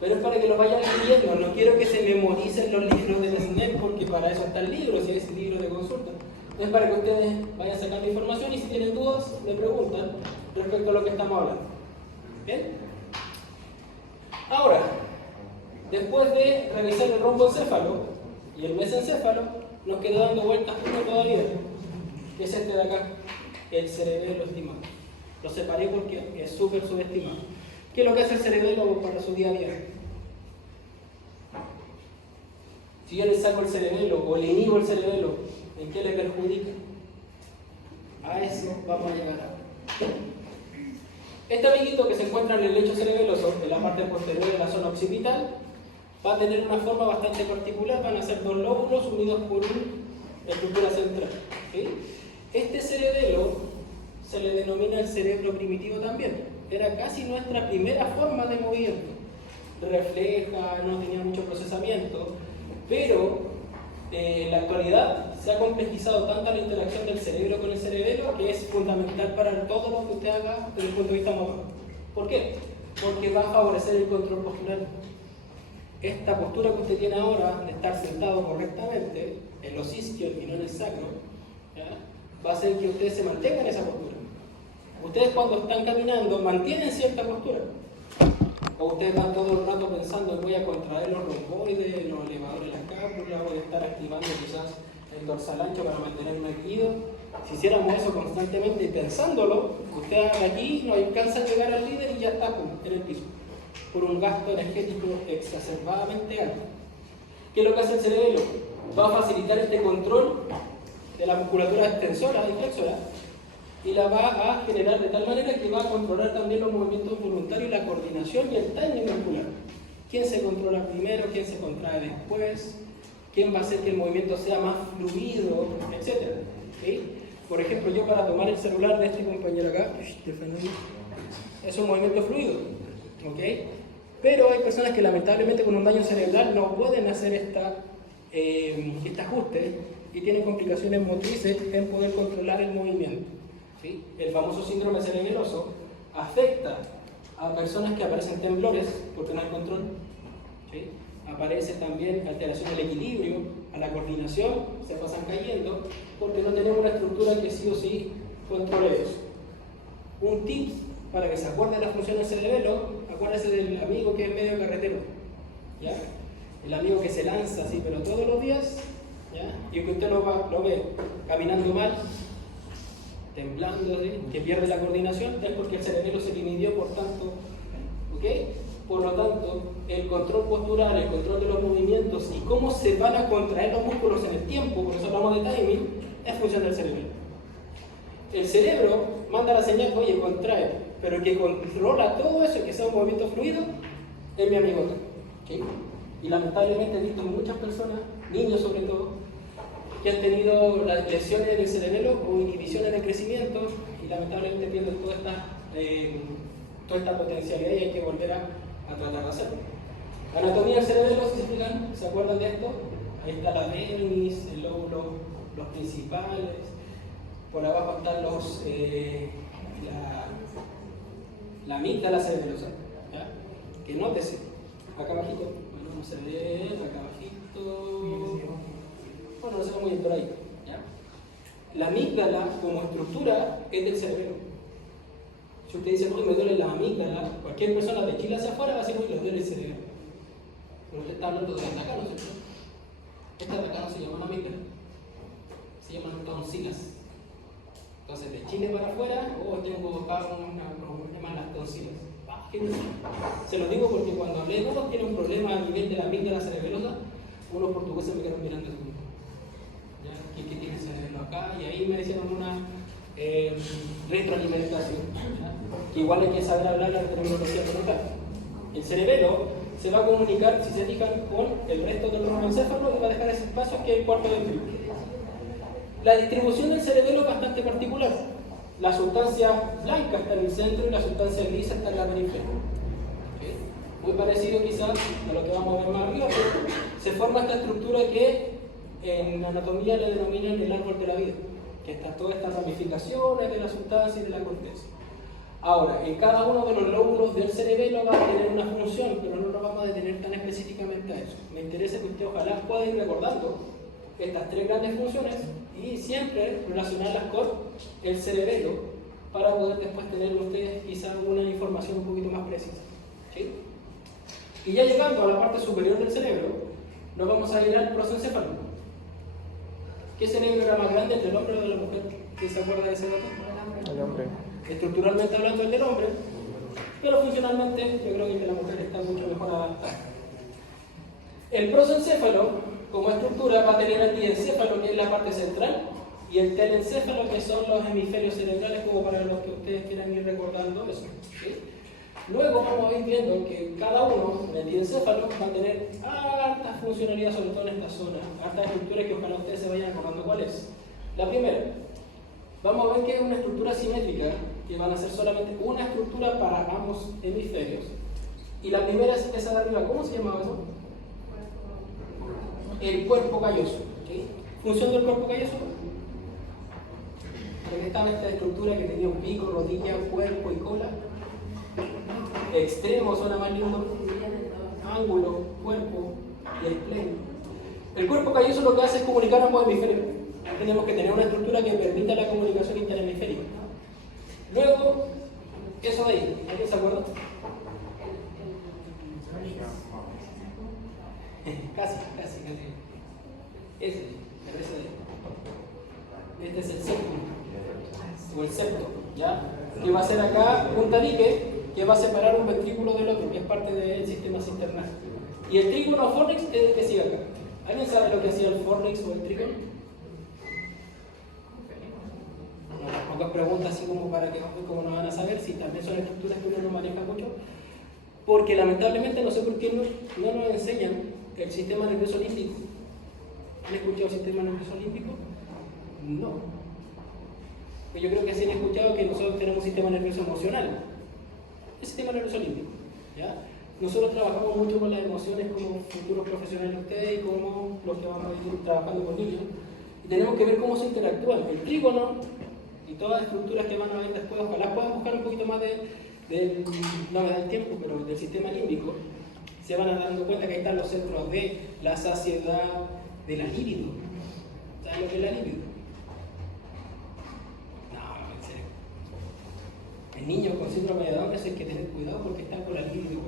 Pero es para que los vayan leyendo. No quiero que se memoricen los libros del SNEL porque para eso está el libro, si es el libro de consulta. Es para que ustedes vayan sacando información y si tienen dudas, me preguntan respecto a lo que estamos hablando. ¿Bien? Ahora, después de revisar el romboencéfalo y el mesencéfalo, nos queda dando vueltas uno todavía, que es este de acá, el cerebelo estimado. Lo separé porque es súper subestimado. ¿Qué es lo que hace el cerebelo para su día a día? Si yo le saco el cerebelo o le inhibo el cerebelo, ¿en qué le perjudica? A eso vamos a llegar ahora. Este amiguito que se encuentra en el lecho cerebeloso, en la parte posterior de la zona occipital, va a tener una forma bastante particular, van a ser dos lóbulos unidos por una estructura central. ¿Sí? Este cerebelo se le denomina el cerebro primitivo también. Era casi nuestra primera forma de movimiento. Refleja, no tenía mucho procesamiento, pero en la actualidad se ha complejizado tanto la interacción del cerebro con el cerebelo que es fundamental para todo lo que usted haga desde el punto de vista motor. ¿Por qué? Porque va a favorecer el control postural. Esta postura que usted tiene ahora, de estar sentado correctamente, en los isquios y no en el sacro, ¿ya? Va a hacer que ustedes se mantengan en esa postura. Ustedes cuando están caminando mantienen cierta postura. O ustedes van todo el rato pensando voy a contraer los romboides, los elevadores de la escápula, voy a estar activando quizás el dorsal ancho para mantenerme erguido. Si hiciéramos eso constantemente y pensándolo, usted aquí no alcanza a llegar al líder y ya está en el piso, por un gasto energético exacerbadamente alto. ¿Qué es lo que hace el cerebelo? Va a facilitar este control de la musculatura extensora y flexora y la va a generar de tal manera que va a controlar también los movimientos voluntarios, la coordinación y el timing muscular. ¿Quién se controla primero? ¿Quién se contrae después? ¿Quién va a hacer que el movimiento sea más fluido? Etcétera. ¿Sí? Por ejemplo, yo para tomar el celular de este compañero acá, es un movimiento fluido. ¿Okay? Pero hay personas que lamentablemente con un daño cerebral no pueden hacer este ajuste y tienen complicaciones motrices en poder controlar el movimiento. ¿Sí? El famoso síndrome cerebeloso afecta a personas que aparecen temblores porque no hay control. ¿Sí? Aparece también alteración del equilibrio, a la coordinación, se pasan cayendo porque no tenemos una estructura que sí o sí controle eso. Un tip para que se acuerde de la función del cerebelo, acuérdese del amigo que es medio carretero, ¿ya? El amigo que se lanza así, pero todos los días, ¿ya? Y que usted lo ve caminando mal, temblando, ¿sí? Que pierde la coordinación, es porque el cerebelo se dividió, por tanto, ¿ok? Por lo tanto, el control postural, el control de los movimientos y cómo se van a contraer los músculos en el tiempo, por eso hablamos de timing, es función del cerebelo. El cerebro manda la señal, oye, contrae, pero el que controla todo eso, que sea un movimiento fluido, es mi amigo acá. ¿Sí? Y lamentablemente he visto muchas personas, niños sobre todo, que han tenido las lesiones en el cerebelo o inhibiciones de crecimiento y lamentablemente pierden toda esta potencialidad y hay que volver a tratar de hacerlo. La anatomía del cerebelo, si se explican, ¿se acuerdan de esto? Ahí está la dermis, el lóbulo, los principales, por abajo están la amígdala cerebelosa, ¿ya? Que nótese, acá abajito, bueno, no se ve, acá abajito, bueno, no se ve muy bien por ahí, ¿ya? La amígdala como estructura es del cerebelo. Si usted dice, uy, me duele la amígdala, cualquier persona de Chile hacia afuera va a decir, uy, le duele el cerebro. Pero usted está hablando de esta acá, ¿no es cierto? Esta de acá no se llama la amígdala, se llaman tonsilas. Entonces, de Chile para afuera, tengo acá un problema en las tonsilas. Se lo digo porque cuando hablé de todos tiene un problema a nivel de la amígdala cerebelosa, unos portugueses me quedaron mirando así. ¿Qué tiene cerebelo acá? Y ahí me hicieron una retroalimentación. Que igual hay que saber hablar la terminología correcta. El cerebelo se va a comunicar, si se fijan, con el resto del neuroencéfalo y va a dejar ese espacio que es el cuarto ventrículo. La distribución del cerebelo es bastante particular. La sustancia blanca está en el centro y la sustancia gris está en la periferia. ¿Okay? Muy parecido quizás a lo que vamos a ver más arriba, pero se forma esta estructura que en anatomía le denominan el árbol de la vida, que está todas estas ramificaciones de la sustancia y de la corteza. Ahora, en cada uno de los lóbulos del cerebelo va a tener una función, pero no nos vamos a detener tan específicamente a eso. Me interesa que usted ojalá pueda ir recordando estas tres grandes funciones y siempre relacionarlas con el cerebelo para poder después tener ustedes quizás una información un poquito más precisa. ¿Sí? Y ya llegando a la parte superior del cerebro, nos vamos a ir al prosencéfalo. ¿Qué cerebro era más grande entre el hombre o de la mujer? ¿Quién se acuerda de ese dato? El hombre. Estructuralmente hablando el del hombre, pero funcionalmente yo creo que el de la mujer está mucho mejor adaptado. El prosencéfalo, como estructura, va a tener el diencéfalo, que es la parte central, y el telencéfalo, que son los hemisferios cerebrales, como para los que ustedes quieran ir recordando eso. ¿Sí? Luego vamos a ir viendo que cada uno, en el diencéfalo, va a tener hartas funcionalidades, sobre todo en esta zona, hartas estructuras que ojalá ustedes se vayan acordando cuál es. La primera, vamos a ver que es una estructura simétrica, que van a ser solamente una estructura para ambos hemisferios. Y la primera es esa de arriba, ¿cómo se llamaba eso? El cuerpo calloso. ¿Sí? ¿Función del cuerpo calloso? Porque estaba esta estructura que tenía un pico, rodilla, cuerpo y cola. Extremo, zona más lindo. Ángulo, cuerpo y espleen. El cuerpo calloso lo que hace es comunicar ambos hemisferios. Tenemos que tener una estructura que permita la comunicación interhemisférica. Luego, eso de ahí, ¿alguien se acuerda? Casi. Ese de ahí. Este es el séptimo, o el septo, ¿ya? Que va a ser acá un tabique que va a separar un ventrículo del otro, que es parte del sistema cisternar. Y el trígono fornix es el que sigue acá. ¿Alguien sabe lo que hacía el fornix o el trígono? Pocas preguntas así como para que como no van a saber si también son estructuras que uno no maneja mucho, porque lamentablemente no sé por qué no nos enseñan el sistema nervioso límbico. ¿Han escuchado el sistema nervioso límbico? No. Pues yo creo que sí han escuchado que nosotros tenemos un sistema nervioso emocional. El sistema nervioso límbico, ¿ya? Nosotros trabajamos mucho con las emociones como futuros profesionales de ustedes y como los que vamos a ir trabajando con niños. Y tenemos que ver cómo se interactúan. El trígono y todas las estructuras que van a ver después, ojalá puedan buscar un poquito más no me da el tiempo, pero del sistema límbico, se van a dando cuenta que ahí están los centros de la saciedad, de la libido. ¿Saben lo que es la libido? No, en serio. El niño con síndrome de Down hay que tener cuidado porque está con la libido.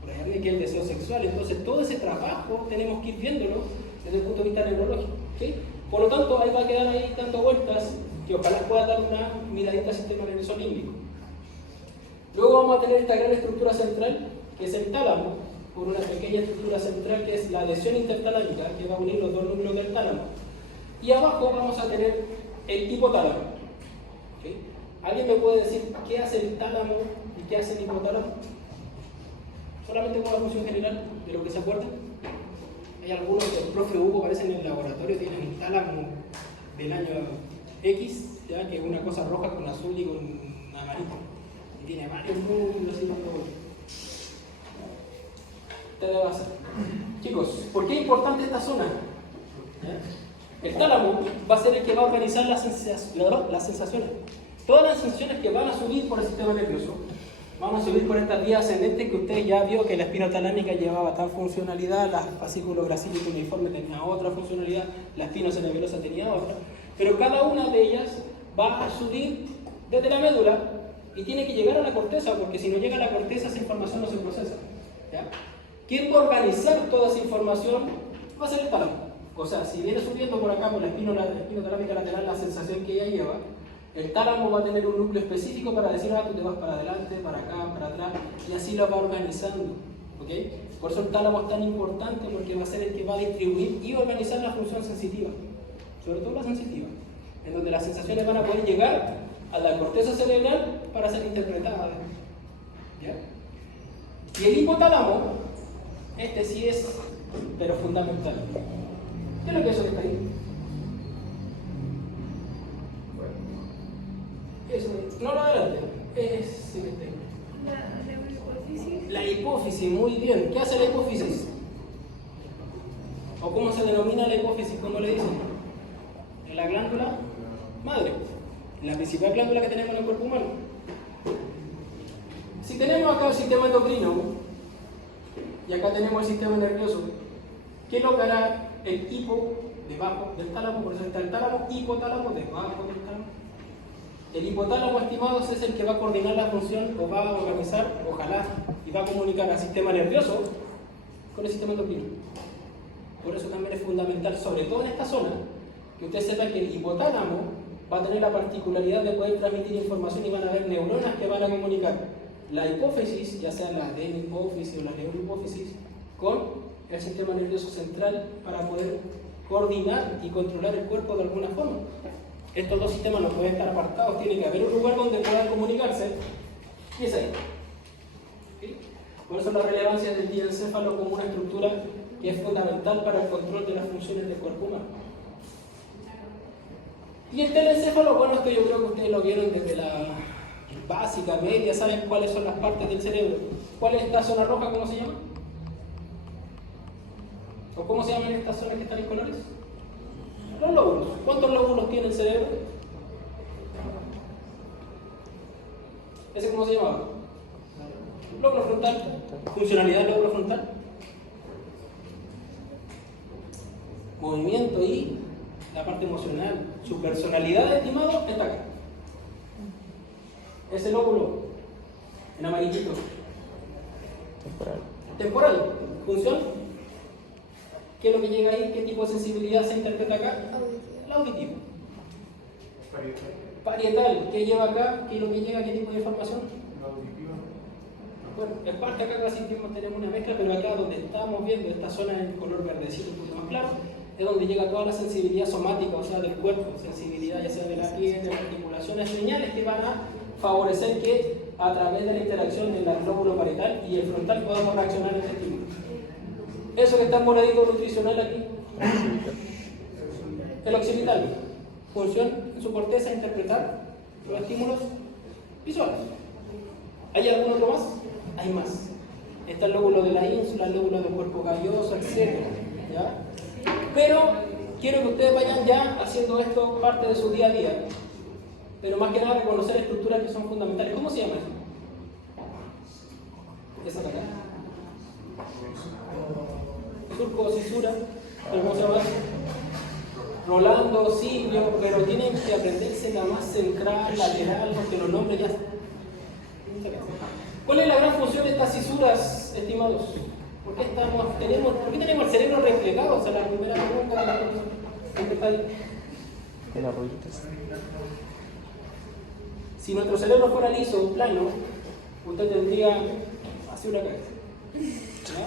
Por ahí arriba que el deseo sexual. Entonces todo ese trabajo tenemos que ir viéndolo desde el punto de vista neurológico. ¿Sí? Por lo tanto, ahí va a quedar ahí dando vueltas que ojalá pueda dar una miradita al sistema nervioso límbico. Luego vamos a tener esta gran estructura central, que es el tálamo, por una pequeña estructura central que es la adhesión intertalámica, que va a unir los dos núcleos del tálamo. Y abajo vamos a tener el hipotálamo. ¿Sí? ¿Alguien me puede decir qué hace el tálamo y qué hace el hipotálamo? Solamente con la función general de lo que se acuerdan. Hay algunos que el profe Hugo parece en el laboratorio, tienen el tálamo del año X, ya que es una cosa roja con azul y con amarillo. Y tiene varios núcleos y todo. Chicos, ¿por qué es importante esta zona? El tálamo va a ser el que va a organizar las sensaciones. Todas las sensaciones que van a subir por el sistema nervioso van a subir por estas vías ascendentes que usted ya vio que la espina talámica llevaba tal funcionalidad, la fascículo gracílico uniforme tenía otra funcionalidad, la espina cerebrosa tenía otra, pero cada una de ellas va a subir desde la médula y tiene que llegar a la corteza, porque si no llega a la corteza esa información no se procesa. ¿Ya? ¿Quién va a organizar toda esa información? Va a ser el tálamo. O sea, si viene subiendo por acá por la espina talámica lateral la sensación que ella lleva, el tálamo va a tener un núcleo específico para decir, tú te vas para adelante, para acá, para atrás, y así lo va organizando. ¿Okay? Por eso el tálamo es tan importante, porque va a ser el que va a distribuir y organizar la función sensitiva, sobre todo la sensitiva, en donde las sensaciones van a poder llegar a la corteza cerebral para ser interpretadas. ¿Ya? Y el hipotálamo, este sí es, pero fundamental. ¿Qué es lo que es eso que está ahí? Eso, no lo adelante, es la hipófisis, muy bien. ¿Qué hace la hipófisis? ¿O cómo se denomina la hipófisis? ¿Cómo le dicen? En la glándula madre, la principal glándula que tenemos en el cuerpo humano. Si tenemos acá el sistema endocrino y acá tenemos el sistema nervioso, ¿qué es lo que hará el hipo debajo del tálamo? Por eso está el tálamo, hipotálamo debajo del tálamo. El hipotálamo, estimados, es el que va a coordinar la función o va a organizar, ojalá, y va a comunicar al sistema nervioso con el sistema endocrino. Por eso también es fundamental, sobre todo en esta zona, que usted sepa que el hipotálamo va a tener la particularidad de poder transmitir información y van a haber neuronas que van a comunicar la hipófisis, ya sea la adenohipófisis o la neurohipófisis, con el sistema nervioso central para poder coordinar y controlar el cuerpo de alguna forma. Estos dos sistemas no pueden estar apartados, tiene que haber un lugar donde puedan comunicarse, y es ahí. ¿Sí? Por eso la relevancia del diencéfalo como una estructura que es fundamental para el control de las funciones del cuerpo humano. Y el telencéfalo, bueno, esto yo creo que ustedes lo vieron desde la básica, media, saben cuáles son las partes del cerebro. ¿Cuál es esta zona roja? ¿Cómo se llama? ¿O cómo se llaman estas zonas que están en colores? Los lóbulos. ¿Cuántos lóbulos tiene el cerebro? ¿Ese cómo se llamaba? Lóbulo frontal. Funcionalidad del lóbulo frontal. Movimiento y la parte emocional. Su personalidad, estimado, está acá. Ese lóbulo, en amarillito. Temporal. Función. ¿Qué es lo que llega ahí? ¿Qué tipo de sensibilidad se interpreta acá? La auditiva. Parietal. ¿Qué lleva acá? ¿Qué es lo que llega? ¿Qué tipo de información? La auditiva. Bueno, en parte acá casi tenemos una mezcla, pero acá donde estamos viendo esta zona en color verdecito un poquito más claro, es donde llega toda la sensibilidad somática, o sea, del cuerpo, sensibilidad ya sea de la piel, de las articulaciones, señales que van a favorecer que a través de la interacción del lóbulo parietal y el frontal podamos reaccionar a este estímulo. Eso que está en moradito nutricional aquí, el occipital, función en su corteza interpretar los estímulos visuales. ¿Hay algún otro más? Hay más. Está el lóbulo de la ínsula, el lóbulo del cuerpo calloso, etc. ¿Ya? Pero quiero que ustedes vayan ya haciendo esto parte de su día a día. Pero más que nada reconocer estructuras que son fundamentales. ¿Cómo se llama eso? Esa de acá. Surco, cisura. ¿Pero cómo se llama eso? Rolando, simio, pero tienen que aprenderse la más central, lateral, porque los nombres ya. ¿Cuál es la gran función de estas cisuras, estimados? ¿Por qué tenemos el cerebro replegado? O sea, la primera pregunta de la cosa. ¿Qué está ahí? En las rollitas. Si nuestro cerebro fuera liso, plano, usted tendría así una cabeza. ¿Ya?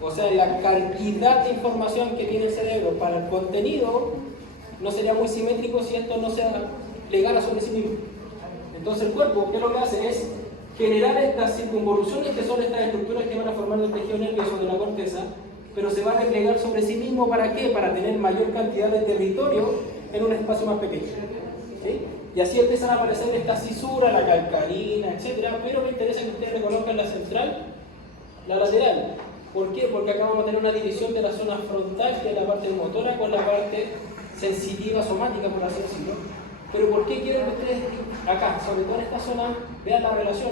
O sea, la cantidad de información que tiene el cerebro para el contenido no sería muy simétrico si esto no se plegara sobre sí mismo. Entonces el cuerpo, ¿qué es lo que hace? Es generar estas circunvoluciones que son estas estructuras que van a formar el tejido nervioso de la corteza, pero se va a replegar sobre sí mismo. ¿Para qué? Para tener mayor cantidad de territorio en un espacio más pequeño. ¿Sí? Y así empiezan a aparecer estas cisuras, la calcarina, etc. Pero me interesa que ustedes reconozcan la central, la lateral. ¿Por qué? Porque acá vamos a tener una división de la zona frontal, que es la parte motora, con la parte sensitiva, somática, por así decirlo. Pero ¿por qué quiero que ustedes acá, sobre todo en esta zona, vean la relación?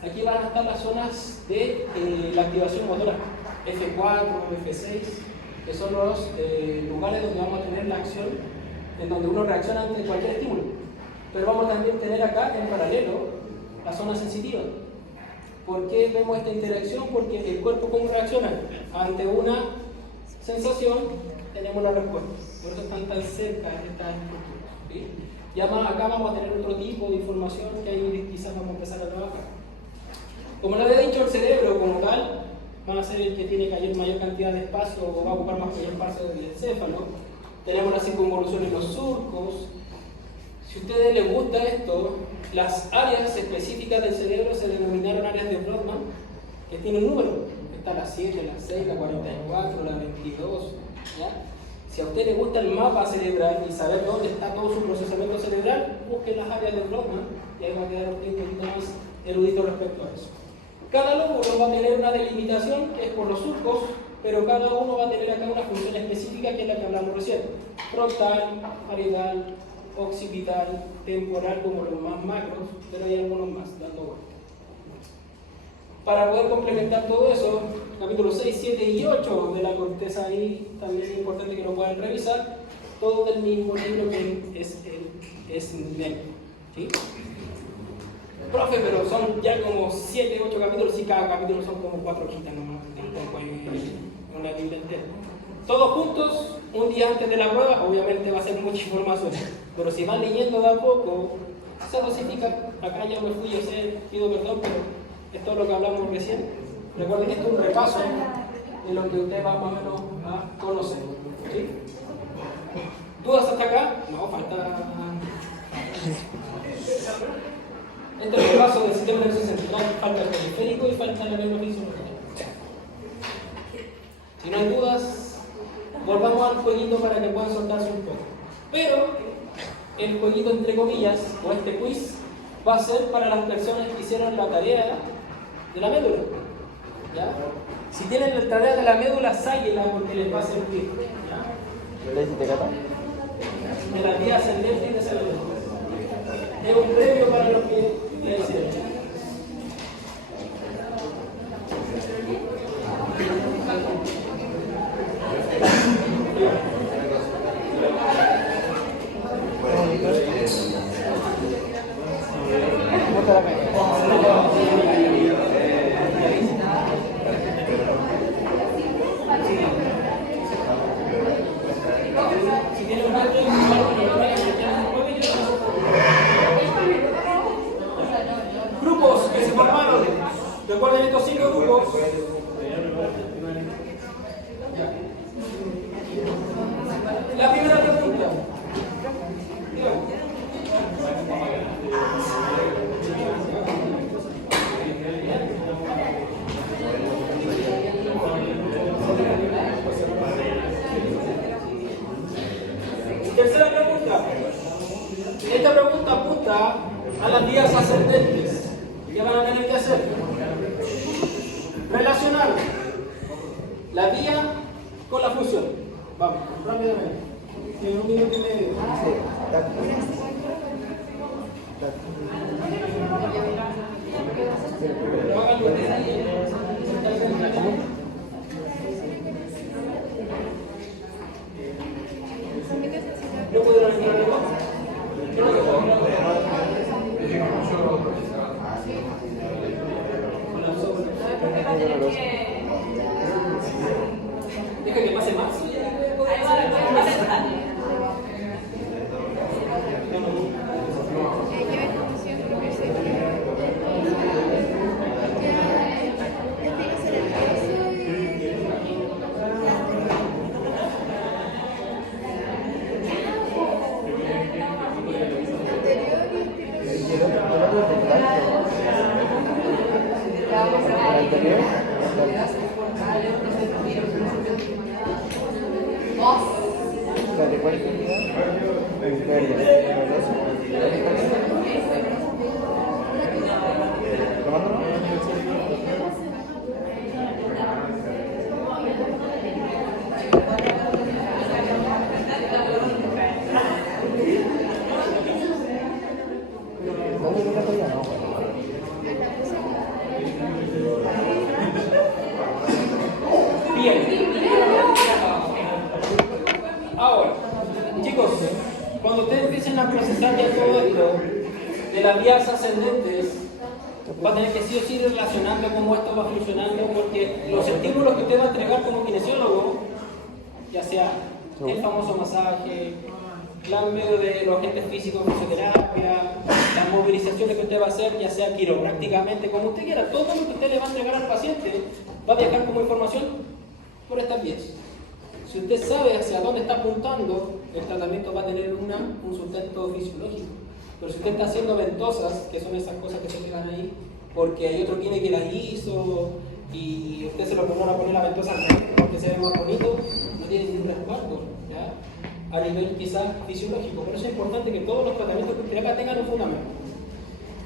Aquí van a estar las zonas de la activación motora, F4, F6, que son los lugares donde vamos a tener la acción, en donde uno reacciona ante cualquier estímulo. Pero vamos también a tener acá, en paralelo, la zona sensitiva. ¿Por qué vemos esta interacción? Porque el cuerpo, ¿cómo reacciona? Ante una sensación, tenemos una respuesta. Por eso están tan cerca estas estructuras. ¿Sí? Y además acá vamos a tener otro tipo de información que ahí quizás vamos a empezar a trabajar. Como les he dicho, el cerebro como tal va a ser el que tiene mayor cantidad de espacio o va a ocupar más que el espacio del encéfalo. Tenemos las circunvoluciones en los surcos. Si a ustedes les gusta esto, las áreas específicas del cerebro se denominaron áreas de Brodmann, que tienen un número. Está la 7, la 6, la 44, la 22. ¿Ya? Si a usted le gusta el mapa cerebral y saber dónde está todo su procesamiento cerebral, busque las áreas de Brodmann y ahí va a quedar un poquito más erudito respecto a eso. Cada lóbulo va a tener una delimitación que es por los surcos, pero cada uno va a tener acá una función específica que es la que hablamos recién. Frontal, parietal, occipital, temporal, como los más macros, pero hay algunos más dando vuelta. Para poder complementar todo eso, capítulos 6, 7 y 8 de la corteza ahí, también es importante que lo puedan revisar, todo del mismo libro que es NEM. ¿Sí? Profe, pero son ya como 7, 8 capítulos y cada capítulo son como 4 hojitas nomás, tampoco hay una Biblia entera. Todos juntos, un día antes de la prueba, obviamente va a ser mucha información, pero si van leyendo de a poco, se dosifica. Acá ya me fui, yo sé, pido perdón, pero es todo lo que hablamos recién. Recuerden que esto es un repaso de lo que ustedes van más o menos a conocer. ¿Sí? ¿Dudas hasta acá? No, falta. Este es el repaso del sistema nervioso central, falta el periférico y falta la neurofisiología. Si no hay dudas, volvamos al jueguito para que puedan soltarse un poco. Pero el jueguito entre comillas, o este quiz, va a ser para las personas que hicieron la tarea de la médula. ¿Ya? Si tienen la tarea de la médula, sáquenla porque les va a servir. ¿Ya? ¿Le hiciste cata? De la vía ascendente y descendente. Es un premio para los que le hicieron. ¿Cómo está la pena? Si tienen un grupos que se formaron, recuerden estos 5 grupos. La primera pregunta. Tercera pregunta. Esta pregunta apunta a las vías ascendentes. ¿Qué van a tener que hacer? Relacionar la vía con la función. Vamos, rápidamente. En un minuto y medio. Sí, tac. Tac. Háganlo ustedes. ¿No pudieron entrar de nuevo? Deja que pase más. Bien. Ahora, chicos, cuando ustedes empiecen a procesar ya todo esto de las vías ascendentes, va a tener que sí o sí ir relacionando cómo esto va funcionando, porque los estímulos que usted va a entregar como kinesiólogo, ya sea el famoso masaje, el medio de los agentes físicos, fisioterapia, las movilizaciones que usted va a hacer, ya sea quiroprácticamente, como usted quiera, todo lo que usted le va a entregar al paciente va a viajar como información por estas vías. Si usted sabe hacia dónde está apuntando, el tratamiento va a tener un sustento fisiológico. Pero si usted está haciendo ventosas, que son esas cosas que se quedan ahí, porque hay otro kine que las hizo y usted se lo pone a poner la ventosa porque se ve más bonito, no tiene ningún respaldo, ¿ya? A nivel quizás fisiológico. Por eso es importante que todos los tratamientos que usted haga tengan un fundamento.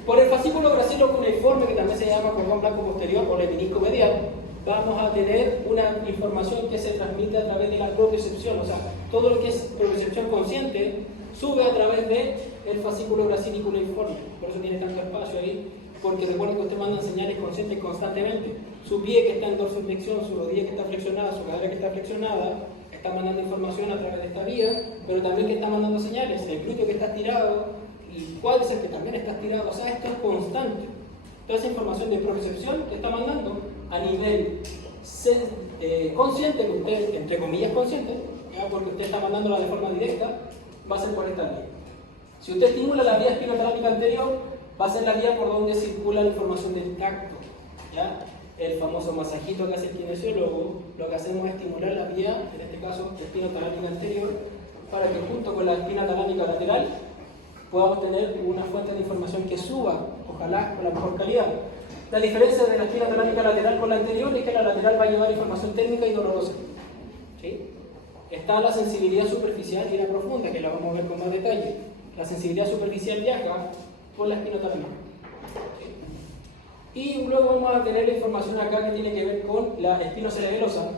Por el fascículo gracilo cuneiforme, que también se llama cordón blanco posterior o lemnisco medial, vamos a tener una información que se transmite a través de la propiocepción, o sea, todo lo que es propiocepción consciente sube a través del fascículo gracílico cuneiforme. Por eso tiene tanto espacio ahí, porque recuerden que usted manda señales conscientes constantemente. Su pie que está en dorsiflexión, su rodilla que está flexionada, su cadera que está flexionada, está mandando información a través de esta vía, pero también que está mandando señales, el glúteo que está estirado y cuádriceps que también está estirado. O sea, esto es constante. Toda esa información de propiocepción que está mandando a nivel consciente, que usted, entre comillas consciente, ¿ya? Porque usted está mandándola de forma directa, va a ser por esta vía. Si usted estimula la vía espinotalámica anterior, va a ser la vía por donde circula la información del tacto, ¿ya? El famoso masajito que hace el kinesiólogo, lo que hacemos es estimular la vía, en este caso espinotalámica anterior, para que junto con la espina talámica lateral podamos tener una fuente de información que suba, ojalá con la mejor calidad. La diferencia de la espina talámica lateral con la anterior es que la lateral va a llevar información térmica y dolorosa, ¿sí? Está la sensibilidad superficial y la profunda, que la vamos a ver con más detalle. La sensibilidad superficial viaja por la espina talámica. Y luego vamos a tener la información acá que tiene que ver con la espinocerebelosa,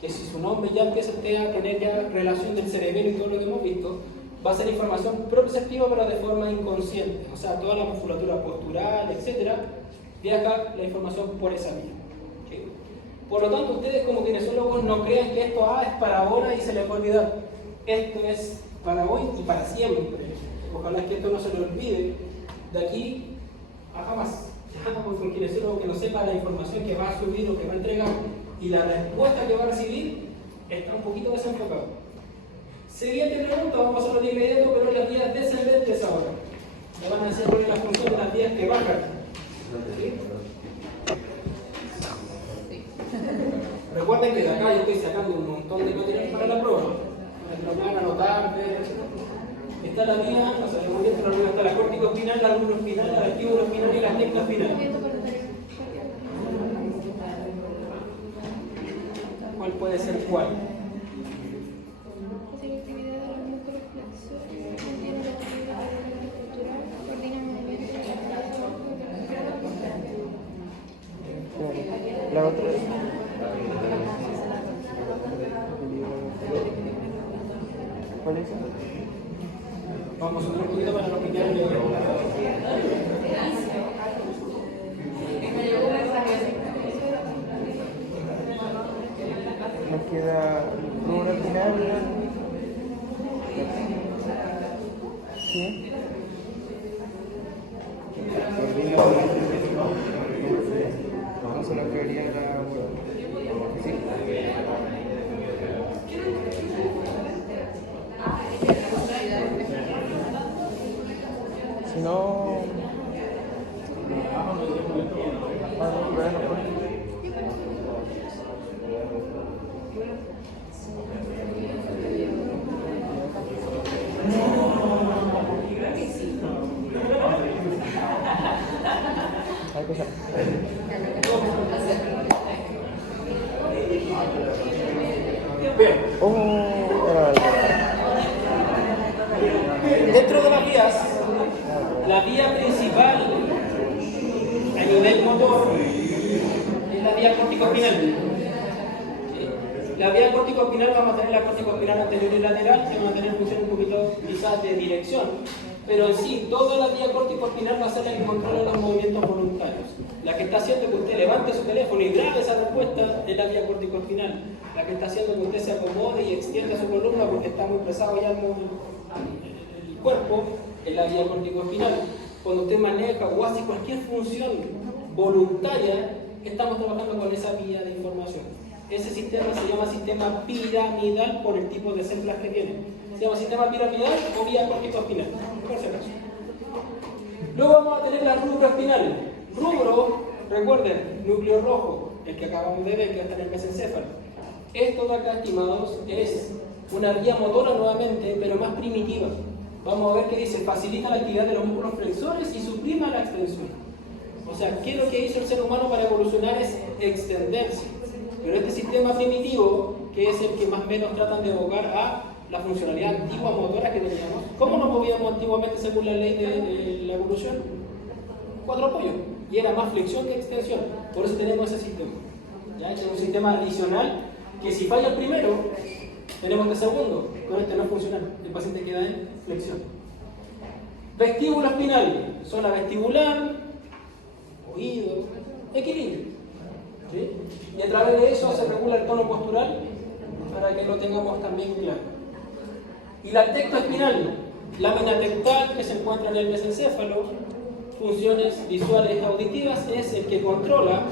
que si su nombre ya empieza a tener ya relación del cerebelo y todo lo que hemos visto, va a ser información propioceptiva pero de forma inconsciente. O sea, toda la musculatura postural, etc., viaja la información por esa vía. ¿Sí? Por lo tanto, ustedes como kinesiólogos no crean que esto es para ahora y se les va a olvidar. Esto es para hoy y para siempre. Ojalá que esto no se le olvide de aquí a jamás. Porque un kinesiólogo que no sepa la información que va a subir o que va a entregar y la respuesta que va a recibir está un poquito desenfocado. Siguiente pregunta, vamos a pasarlo de inmediato, pero en las vías descendentes ahora. Me van a decir cuál es la función de las vías que bajan. ¿Sí? Recuerden que de acá yo estoy sacando un montón de material para la prueba. Lo pueden anotar, ver, etc. Está la vía, no sabemos bien, pero está la córtico espinal, la albulo espinal, la vestíbulo espinal y la tecla espinal. ¿Cuál puede ser cuál? La otra. Vamos a subir un poquito para los que quieran leer. Nos queda rubro al final. Sí. No se la prioridad de la... Sí. Si no... Hay cosas. Bien. Era Dentro de las vías, la vía principal a nivel motor es la vía córtico-espinal. La vía córtico-espinal va a tener la córtico-espinal anterior y lateral, que va a tener función un poquito quizás de dirección, pero en sí, toda la vía córtico-espinal va a ser la que controla los movimientos voluntarios. La que está haciendo que usted levante su teléfono y grabe esa respuesta es la vía córtico-espinal. La que está haciendo que usted se acomode y extienda su columna porque está muy pesado ya el cuerpo es la vía córtico-espinal. Cuando usted maneja o hace cualquier función voluntaria, estamos trabajando con esa vía de información. Ese sistema se llama sistema piramidal por el tipo de células que tiene. Se llama sistema piramidal o vía córtico-espinal, por si acaso. Luego vamos a tener la rubro espinal. Rubro, recuerden, núcleo rojo, el que acabamos de ver que está en el mesencéfalo. Esto de acá, estimados, es una vía motora nuevamente, pero más primitiva. Vamos a ver que dice, facilita la actividad de los músculos flexores y suprima la extensión. O sea, ¿qué es lo que hizo el ser humano para evolucionar? Es extenderse. Pero este sistema primitivo, que es el que más o menos tratan de evocar a la funcionalidad antigua motora que teníamos. ¿Cómo nos movíamos antiguamente según la ley de la evolución? 4 apoyos. Y era más flexión que extensión. Por eso tenemos ese sistema. ¿Ya? Este es un sistema adicional que si falla el primero, tenemos el segundo. Con este no es funcional. El paciente queda en flexión. Vestíbulo espinal. Zona vestibular, oído, equilibrio. ¿Sí? Y a través de eso se regula el tono postural para que lo tengamos también claro. Y la tectoespinal, lámina tectal que se encuentra en el mesencéfalo, funciones visuales y auditivas, es el que controla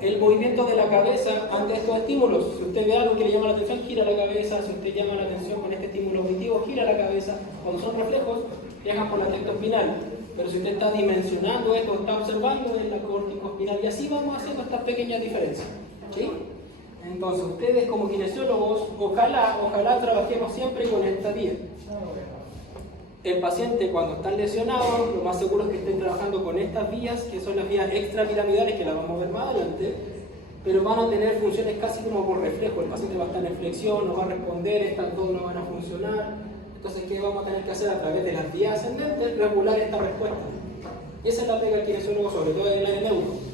el movimiento de la cabeza ante estos estímulos. Si usted ve algo que le llama la atención, gira la cabeza. Si usted llama la atención con este estímulo auditivo, gira la cabeza. Cuando son reflejos, viajan por la tectoespinal. Pero si usted está dimensionando esto, está observando, es la córtico-espinal. Y así vamos haciendo estas pequeñas diferencias. ¿Sí? Entonces, ustedes como kinesiólogos, ojalá trabajemos siempre con esta vía. El paciente, cuando están lesionados, lo más seguro es que estén trabajando con estas vías, que son las vías extrapiramidales, que las vamos a ver más adelante, pero van a tener funciones casi como por reflejo. El paciente va a estar en flexión, no va a responder, estas dos no van a funcionar. Entonces, ¿qué vamos a tener que hacer a través de las vías ascendentes? Regular esta respuesta. Y esa es la pega del kinesiólogo, sobre todo en el área neuro.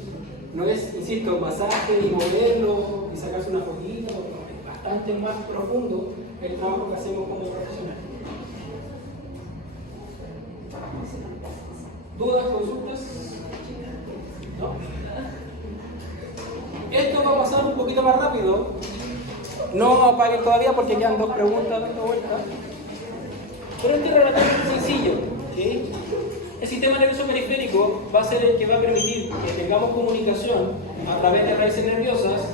No es, insisto, masaje y moverlo y sacarse una fotito, no, es bastante más profundo el trabajo que hacemos como profesionales. ¿Dudas, consultas? ¿No? Esto va a pasar un poquito más rápido. No apaguen todavía porque quedan 2 preguntas dando vueltas. Pero este es relativamente sencillo. ¿Sí? El sistema nervioso periférico va a ser el que va a permitir que tengamos comunicación a través de raíces nerviosas,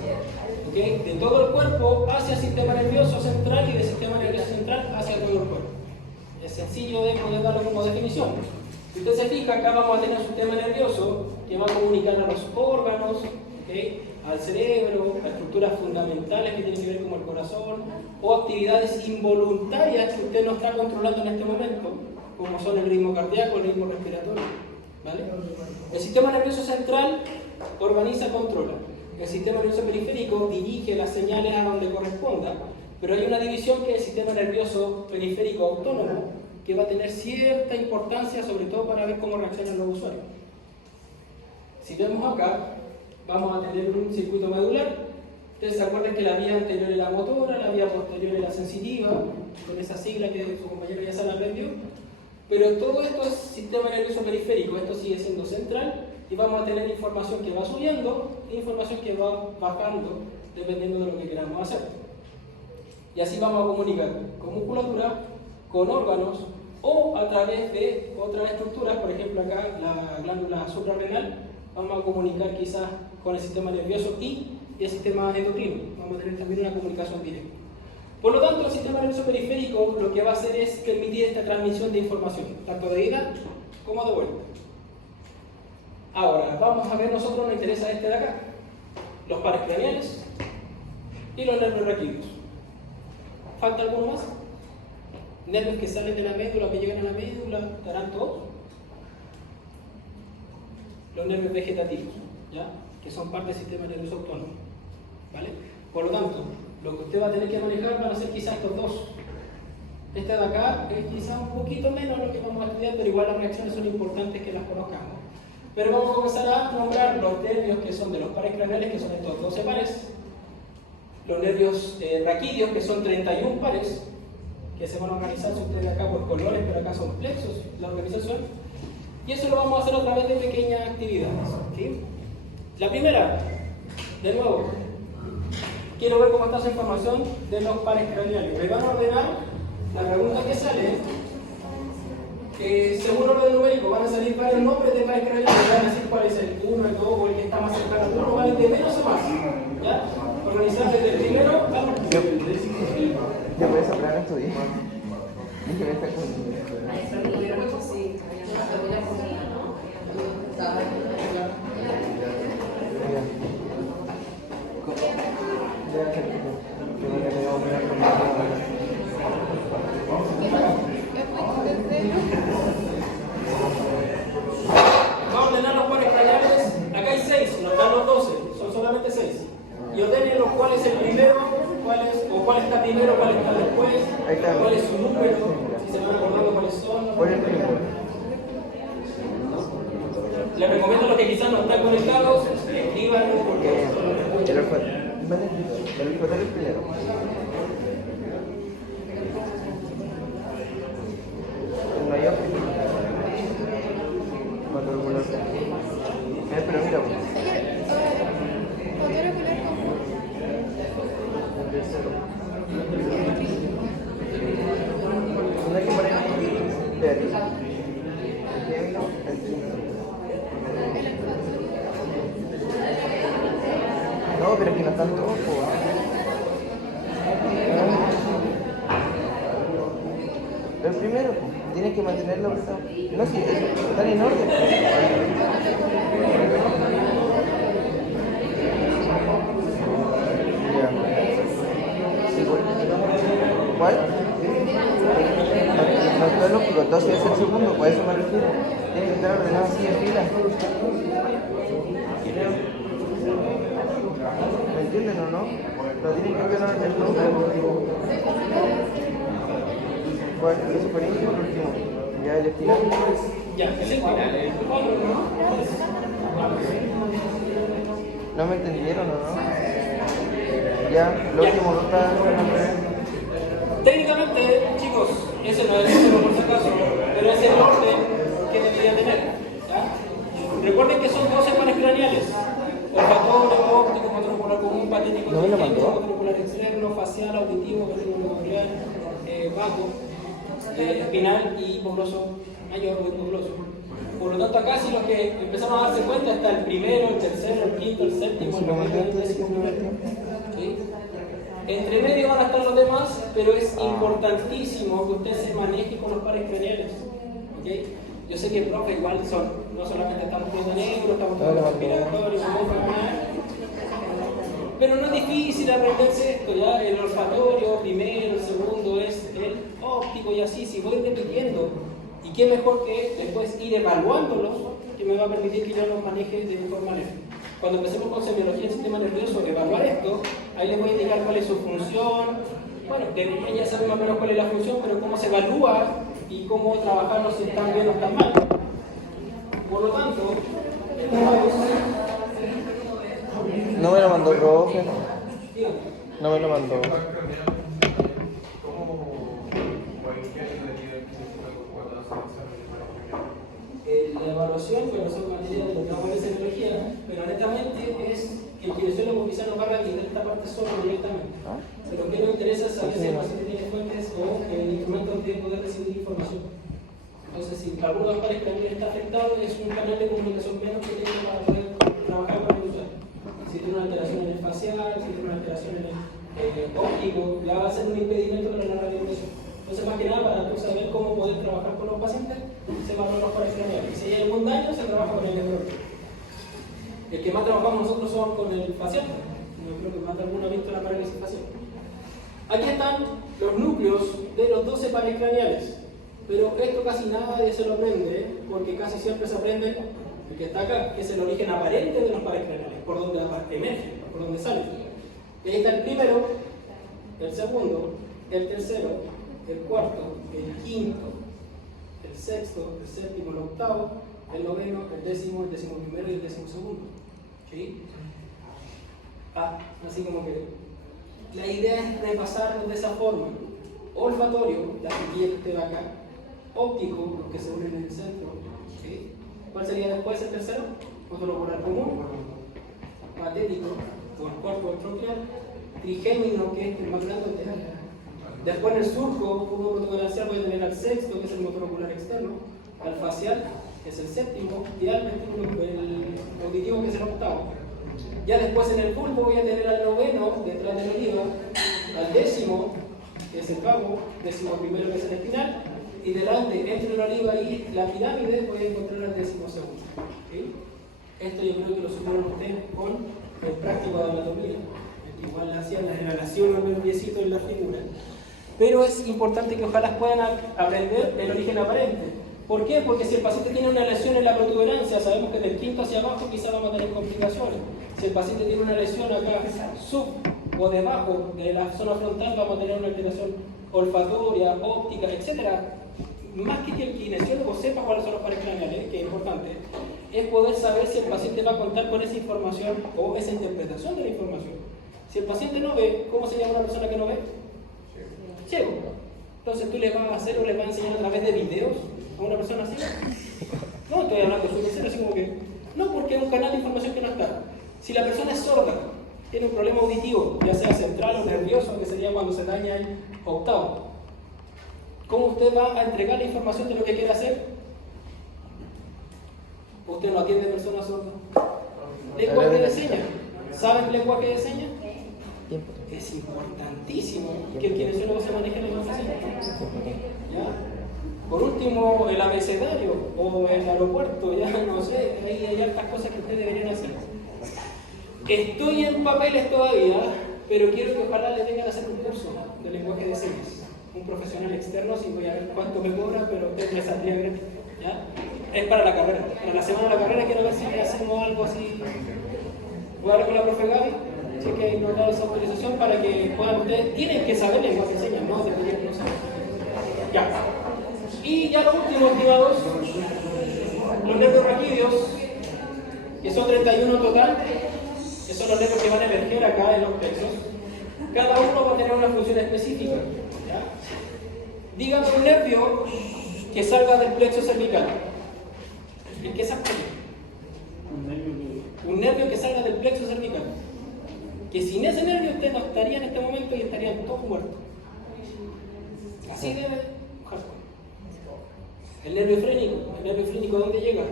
¿okay?, de todo el cuerpo hacia el sistema nervioso central y del sistema nervioso central hacia todo el cuerpo. Es sencillo de poder darlo como definición. Si usted se fija, acá vamos a tener un sistema nervioso que va a comunicar a los órganos, ¿okay?, al cerebro, a estructuras fundamentales que tienen que ver con el corazón, o actividades involuntarias que usted no está controlando en este momento, como son el ritmo cardíaco, el ritmo respiratorio. ¿Vale? El sistema nervioso central organiza, controla. El sistema nervioso periférico dirige las señales a donde corresponda, pero hay una división que es el sistema nervioso periférico autónomo, que va a tener cierta importancia, sobre todo para ver cómo reaccionan los usuarios. Si vemos acá, vamos a tener un circuito medular. Ustedes se acuerdan que la vía anterior es la motora, la vía posterior es la sensitiva, con esa sigla que su compañero ya se la aprendió. Pero todo esto es sistema nervioso periférico, esto sigue siendo central y vamos a tener información que va subiendo e información que va bajando dependiendo de lo que queramos hacer. Y así vamos a comunicar con musculatura, con órganos o a través de otras estructuras, por ejemplo acá la glándula suprarrenal, vamos a comunicar quizás con el sistema nervioso y el sistema endocrino, vamos a tener también una comunicación directa. Por lo tanto, el sistema nervioso periférico lo que va a hacer es permitir esta transmisión de información, tanto de ida como de vuelta. Ahora, vamos a ver, nosotros nos interesa este de acá, los pares craneales y los nervios raquídeos. ¿Falta alguno más? Nervios que salen de la médula, que llegan a la médula, ¿estarán todos? Los nervios vegetativos, ¿ya? Que son parte del sistema nervioso autónomo, ¿vale? Por lo tanto, lo que usted va a tener que manejar van a ser quizás estos dos. Este de acá es quizás un poquito menos lo que vamos a estudiar, pero igual las reacciones son importantes que las conozcamos. Pero vamos a comenzar a nombrar los nervios que son de los pares craneales, que son estos 12 pares. Los nervios raquídeos, que son 31 pares, que se van a organizar, si ustedes acá por colores, pero acá son plexos, la organización. Y eso lo vamos a hacer a través de pequeñas actividades, ¿sí? La primera, de nuevo, quiero ver cómo está esa información de los pares craneales. Me van a ordenar la pregunta que sale, según orden numérico, van a salir varios nombres de pares craneales, van a decir cuál es el 1, el 2 o el que está más cercano al 1, ¿vale? De menos a más, ¿ya? Organizar desde el primero al último. Yo por eso plan estudié. Dije, esta con... Vamos a ordenar los pares craneales. Acá hay 6, no están los 12, son solamente 6. Y ordenenlos cuál es el primero, cuál está primero, cuál está después, cuál es su número, si se van acordando cuáles son. Les recomiendo los que quizás no están conectados, escríbanlo porque... El olfato es primero. El mayor. Motor ocular. Pero mira. Motor ocular común. No hay que poner no, pero es que no están todos. El primero, tienes que mantenerlo apretado. No, si están en orden. ¿Cuál? No está lógico, entonces es el segundo, por eso me refiero. Tiene que estar ordenado así en fila. ¿Me entienden o no? No tienen que ordenar el número. ¿Cuál? ¿El superior o el último? Ya, el final. Ya, es el final, ¿eh? ¿No me entendieron o no? Ya, lo último no está... Técnicamente, chicos, ese no es el número por si acaso, pero es el orden que debería tener, ¿ya? Recuerden que son 12 pares craneales: olfatorio, óptico, motor ocular común, patético, motor ocular externo, facial, auditivo, vestibular, vago, espinal y pobroso mayor o hipogloso. Por lo tanto, acá si los que empezaron a darse cuenta está el primero, el tercero, el quinto, el séptimo, el noveno, el décimo, ¿sí? Entre medio van a estar los demás, pero es importantísimo que usted se maneje con los pares craneales, ¿okay? Yo sé que profe igual son, no solamente estamos viendo negro, estamos viendo respiratorio, pero no es difícil aprenderse esto, ¿ya? El olfatorio primero, el segundo es el óptico y así, si voy repitiendo. Y qué mejor que después ir evaluándolos, que me va a permitir que yo los maneje de forma leve. Cuando empecemos con semiología del sistema nervioso, evaluar esto, ahí les voy a indicar cuál es su función. Bueno, ya saben más o menos cuál es la función, pero cómo se evalúa y cómo trabajarlo si están bien o están mal. Por lo tanto, no me lo mandó el profe. No me lo mandó. ¿Cómo cualquier medida que se pueda evaluación, bueno, son materias de lo que vamos a ver en semiología, pero honestamente es que el kinesiólogo quizás no va a realizar esta parte solo directamente. Pero lo que nos interesa es saber si el paciente tiene fuentes o instrumentos de poder recibir información. Entonces, si alguno de los pares craneales está afectado, es un canal de comunicación menos que tiene para poder trabajar con el usuario. Si tiene una alteración en el facial, si tiene una alteración en el óptico, ya va a ser un impedimento para la rehabilitación. Entonces, más que nada, para tú saber cómo poder trabajar con los pacientes, se van a los pares craneales. Si hay algún daño, se trabaja con el neurólogo. El que más trabajamos nosotros son con el facial. Yo creo que más de alguno ha visto la parálisis facial. Aquí están los núcleos de los 12 pares craneales. Pero esto casi nadie se lo aprende, porque casi siempre se aprende el que está acá, que es el origen aparente de los pares craneales, por donde emerge, por donde sale. Y ahí está el primero, el segundo, el tercero, el cuarto, el quinto, el sexto, el séptimo, el octavo, el noveno, el décimo primero y el 12º. ¿Sí? Así como que la idea es repasarlos de esa forma. Olfatorio, la que usted ve acá. Óptico, los que se unen en el centro. ¿Sí? ¿Cuál sería después el tercero? Fotolocular común. Patético, o el cuarto ventricular. Trigémino, que es el más grande. Después en el surco, uno protogalancial puede tener al sexto, que es el motor ocular externo. Al facial, que es el séptimo. Y al vestíbulo, el auditivo, que es el octavo. Ya después en el bulbo voy a tener al noveno, detrás de la oliva. Al décimo, que es el cabo. 11º, que es el espinal. Y delante, entre la oliva y la pirámide, voy a encontrar al 12º. ¿Sí? Esto yo creo que lo supieron ustedes con el práctico de anatomía. Igual hacían la relación o el piecito en la figura. Pero es importante que ojalá puedan aprender el origen aparente. ¿Por qué? Porque si el paciente tiene una lesión en la protuberancia, sabemos que del quinto hacia abajo quizá vamos a tener complicaciones. Si el paciente tiene una lesión acá sub o debajo de la zona frontal, vamos a tener una alteración olfatoria, óptica, etc. Más que el kinesiólogo sepa cuáles son los pares craneales, que es importante, es poder saber si el paciente va a contar con esa información o esa interpretación de la información. Si el paciente no ve, ¿cómo se llama una persona que no ve? Ciego. Entonces, ¿tú le vas a hacer o le vas a enseñar a través de videos a una persona así? No, estoy hablando de su así como que... No, porque es un canal de información que no está. Si la persona es sorda, tiene un problema auditivo, ya sea central o nervioso, que sería cuando se daña el octavo, ¿cómo usted va a entregar la información de lo que quiere hacer? Usted no atiende a personas sordas. Lenguaje de señas. ¿Saben lenguaje de señas? Es importantísimo que el kinesiólogo se maneje en el lenguaje de señas. ¿Ya? Por último, el abecedario o el aeropuerto, ya no sé, ahí hay hartas cosas que ustedes deberían hacer. Estoy en papeles todavía, pero quiero que ojalá le vengan a hacer un curso de lenguaje de señas. Un profesional externo, si voy a ver cuánto me cobra, pero usted me saldría gratis. ¿Ya? Es para la carrera. Para la semana de la carrera quiero ver si hacemos algo así. Voy a hablar con la profe Gaby, así que nos da esa autorización para que puedan ustedes, tienen que saber lenguaje de señas, no deberían que no saben. Ya. Y ya lo último, estimados, los nervios raquídeos, que son 31 total, que son los nervios que van a emerger acá en los plexos. Cada uno va a tener una función específica. ¿Ya? Dígame un nervio que salga del plexo cervical. ¿El que salga? Un nervio que salga del plexo cervical. Que sin ese nervio usted no estaría en este momento y estarían todos muertos. Así de hardcore. El nervio frénico, ¿dónde llega?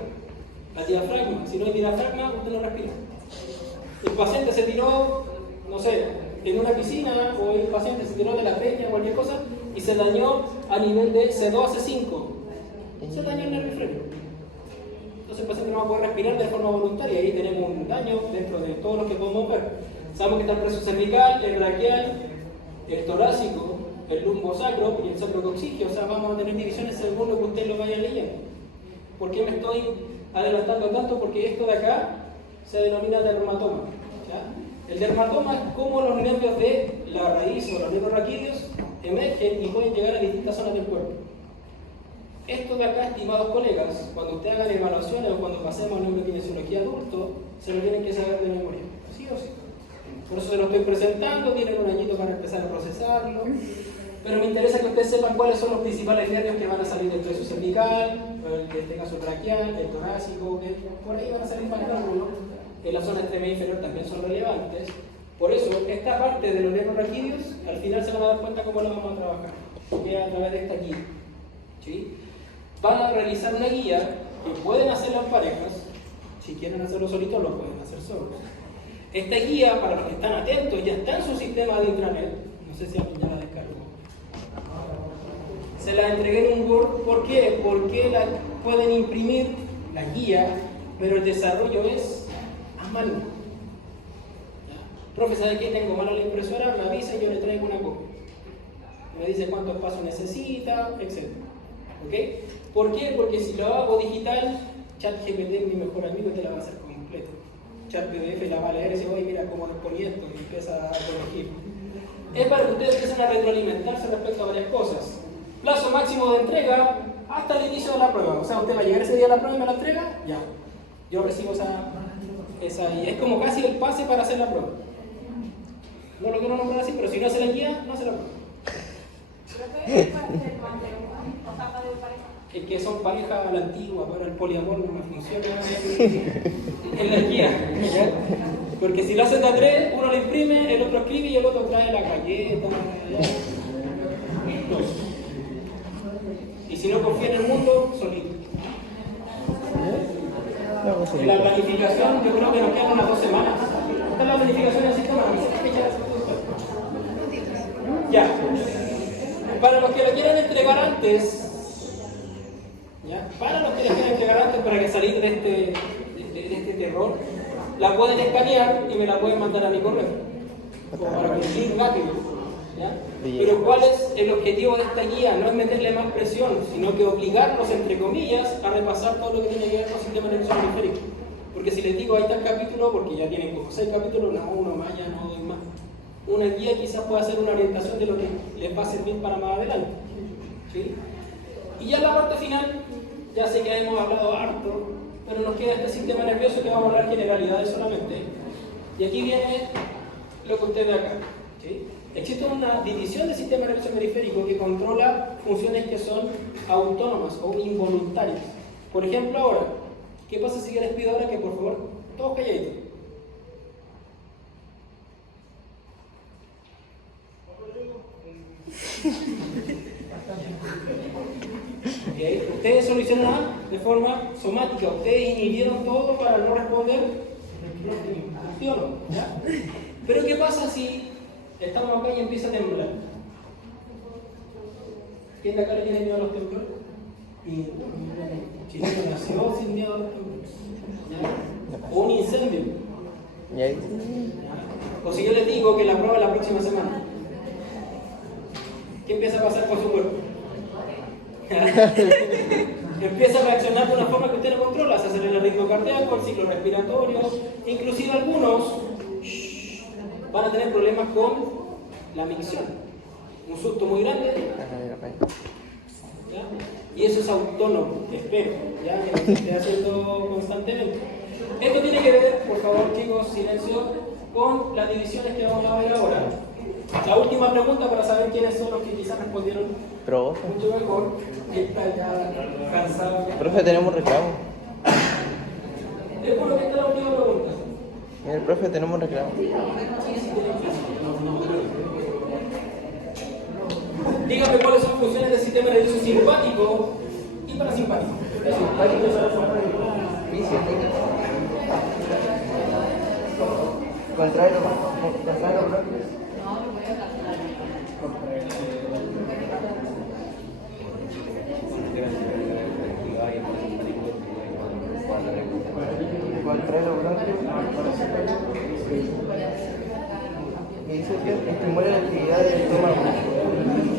Al diafragma. Si no hay diafragma, usted no respira. El paciente se tiró, no sé, en una piscina, o el paciente se tiró de la peña o cualquier cosa y se dañó a nivel de C2 a C5. Se dañó el nervio frénico. Entonces el paciente no va a poder respirar de forma voluntaria. Ahí tenemos un daño dentro de todo lo que podemos ver. Sabemos que está el plexo cervical, el braquial, el torácico, el lumbosacro y el sacrocoxígeo. O sea, vamos a tener divisiones según lo que ustedes lo vayan leyendo. ¿Por qué me estoy adelantando tanto? Porque esto de acá se denomina dermatoma. ¿Ya? El dermatoma es como los nervios de la raíz o los nervios raquídeos emergen y pueden llegar a distintas zonas del cuerpo. Esto de acá, estimados colegas, cuando ustedes hagan evaluaciones o cuando pasemos a neurokinesiología adulto, se lo tienen que saber de memoria. ¿Sí o sí? Por eso se lo estoy presentando, tienen un añito para empezar a procesarlo. pero me interesa que ustedes sepan cuáles son los principales nervios que van a salir del peso cervical, en este caso el braquial, el torácico, por ahí van a salir más algunos. En la zona extrema inferior también son relevantes. Por eso, esta parte de los nervios raquídeos, al final se van a dar cuenta cómo la vamos a trabajar, que es a través de esta guía. ¿Sí? Van a realizar una guía que pueden hacer las parejas, si quieren hacerlo solitos, lo pueden hacer solos. Esta guía, para los que están atentos, ya está en su sistema de intranet, no sé si alguien ya la descargó. Se la entregué en un Word, ¿por qué? Porque la pueden imprimir, la guía, pero el desarrollo es a mano. Profe, ¿sabe qué? Tengo mala la impresora, me avisa y yo le traigo una copia. Me dice cuántos pasos necesita, etc. ¿Ok? ¿Por qué? Porque si lo hago digital, ChatGPT, mi mejor amigo, te la va a hacer completo. ChatPDF la va a leer y dice, oye, mira cómo ponía esto, y empieza a corregir. Es para que ustedes empiecen a retroalimentarse respecto a varias cosas. Plazo máximo de entrega hasta el inicio de la prueba. O sea, usted va a llegar ese día a la prueba y me la entrega, ya. Yo recibo esa y es como casi el pase para hacer la prueba. No lo quiero nombrar así, pero si no se la guía, no se la prueba. Es que son parejas a la antigua, pero el poliamor no me funciona en la guía. ¿Ya? Porque si lo hacen de a tres, uno lo imprime, el otro escribe y el otro trae la galleta. No. Y si no confía en el mundo, solito. En la planificación, yo creo que nos quedan unas 2 semanas. Esta es la planificación del sistema. Ya. Para los que lo quieran entregar antes, ¿ya? Para los que les quieran entregar antes para que salir de este terror, la pueden escanear y me la pueden mandar a mi correo. Como para cumplir rápido. ¿Ya? Pero ¿cuál es el objetivo de esta guía? No es meterle más presión, sino que obligarlos, entre comillas, a repasar todo lo que tiene que ver con el sistema nervioso periférico. Porque si les digo ahí está el capítulo, porque ya tienen como 6 capítulos, no, uno más, ya no doy más. Una guía quizás pueda ser una orientación de lo que les va a servir para más adelante. ¿Sí? Y ya en la parte final, ya sé que hemos hablado harto, pero nos queda este sistema nervioso que vamos a hablar generalidades solamente. Y aquí viene lo que usted ve acá. ¿Sí? Existe una división del sistema nervioso periférico que controla funciones que son autónomas o involuntarias. Por ejemplo, ahora, ¿qué pasa si yo les pido ahora que por favor, todos calladitos? ¿Okay? Ustedes solucionan de forma somática, ustedes inhibieron todo para no responder, funcionó, ¿ya? Pero ¿qué pasa si estamos acá y empieza a temblar? ¿Quién de acá le tiene miedo a los temblores? Y Chileno nació sin miedo a los temblores. ¿Ya? O un incendio. ¿Y ahí? O si yo les digo que la prueba es la próxima semana, ¿qué empieza a pasar con su cuerpo? Empieza a reaccionar de una forma que usted no controla, se acelera el ritmo cardíaco, el ciclo respiratorio, inclusive algunos van a tener problemas con la micción. Un susto muy grande, ¿ya? Y eso es autónomo, espero, ¿ya? Que lo esté haciendo constantemente. Esto tiene que ver, por favor chicos, silencio, con las divisiones que vamos a ver ahora. La última pregunta para saber quiénes son los que quizás respondieron mucho mejor. Está ya cansado. Profe, tenemos reclamo. Es por lo que está la última pregunta. Mira, profe, tenemos reclamo. Dígame cuáles son funciones del sistema nervioso simpático y parasimpático. El simpático es contrae los bloques. Contrae los bronquios y dice que estimula la actividad del estómago.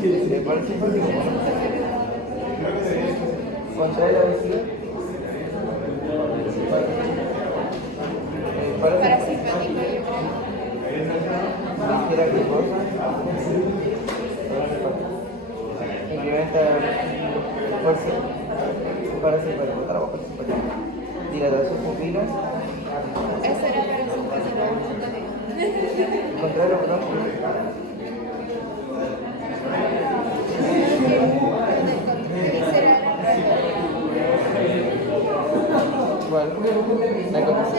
¿Le parece fácil? Contrae la vejiga. Parasimpático. Ligera glucosa. Incrementa fuerza. Parasimpático. Trabajo parasimpático. Dilatación pupilas. Eso era parasimpático. Contrae los bronquios. igual. La cosa.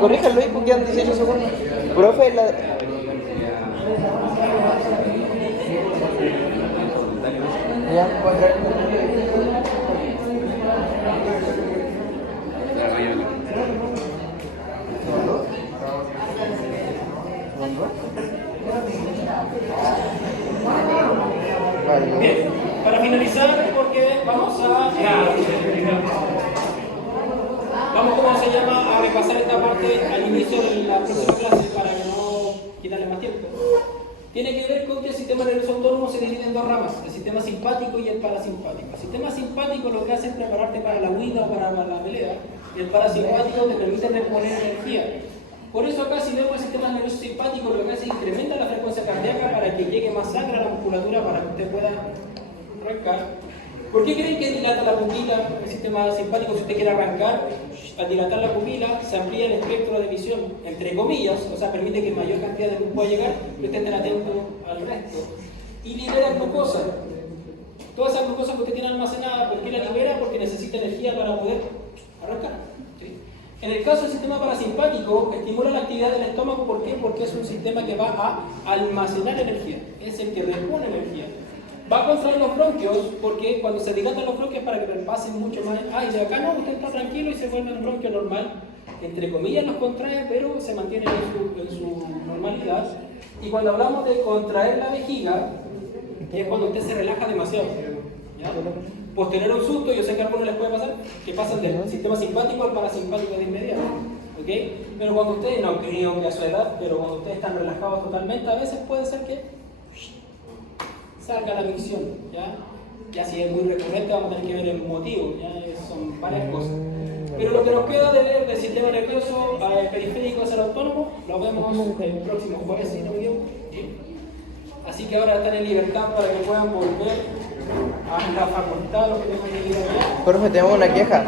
Corríjalo ahí porque quedan 18 segundos. Profe, la... Ya, vale. Bien, para finalizar, porque vamos a... Vamos, ¿cómo se llama? A repasar esta parte al inicio de la próxima clase para que no quitarle más tiempo. Tiene que ver con que el sistema nervioso autónomo se divide en dos ramas, el sistema simpático y el parasimpático. El sistema simpático lo que hace es prepararte para la huida o para la pelea, y el parasimpático te permite reponer energía. Por eso acá si vemos el sistema nervioso simpático lo que hace es incrementa la frecuencia cardíaca para que llegue más sangre a la musculatura para que usted pueda arrancar. ¿Por qué creen que dilata la pupila el sistema simpático? Si usted quiere arrancar, al dilatar la pupila se amplía el espectro de visión, entre comillas, o sea, permite que mayor cantidad de luz pueda llegar y usted esté atento al resto. Y libera glucosa. Toda esa glucosa que usted tiene almacenada, ¿por qué la libera? Porque necesita energía para poder arrancar. ¿Sí? En el caso del sistema parasimpático, estimula la actividad del estómago. ¿Por qué? Porque es un sistema que va a almacenar energía, es el que repone energía. Va a contraer los bronquios, porque cuando se dilatan los bronquios para que pasen mucho más aire. Acá no, usted está tranquilo y se vuelve un bronquio normal. Entre comillas los contrae, pero se mantiene en su normalidad. Y cuando hablamos de contraer la vejiga, es cuando usted se relaja demasiado. ¿Ya? Posterior a un susto, yo sé que a algunos les puede pasar, que pasan del sistema simpático al parasimpático de inmediato. ¿Okay? Pero cuando ustedes, no creo que a su edad, pero cuando ustedes están relajados totalmente, a veces puede ser que salga la micción, ya si es muy recurrente vamos a tener que ver el motivo, son varias cosas. Pero lo que nos queda de ver del sistema nervioso periférico hacia el autónomo, lo vemos el próximo jueves, si no me equivoco. Así que ahora están en libertad para que puedan volver a la facultad, los que tengan que ir allá. Profe, tenemos una queja.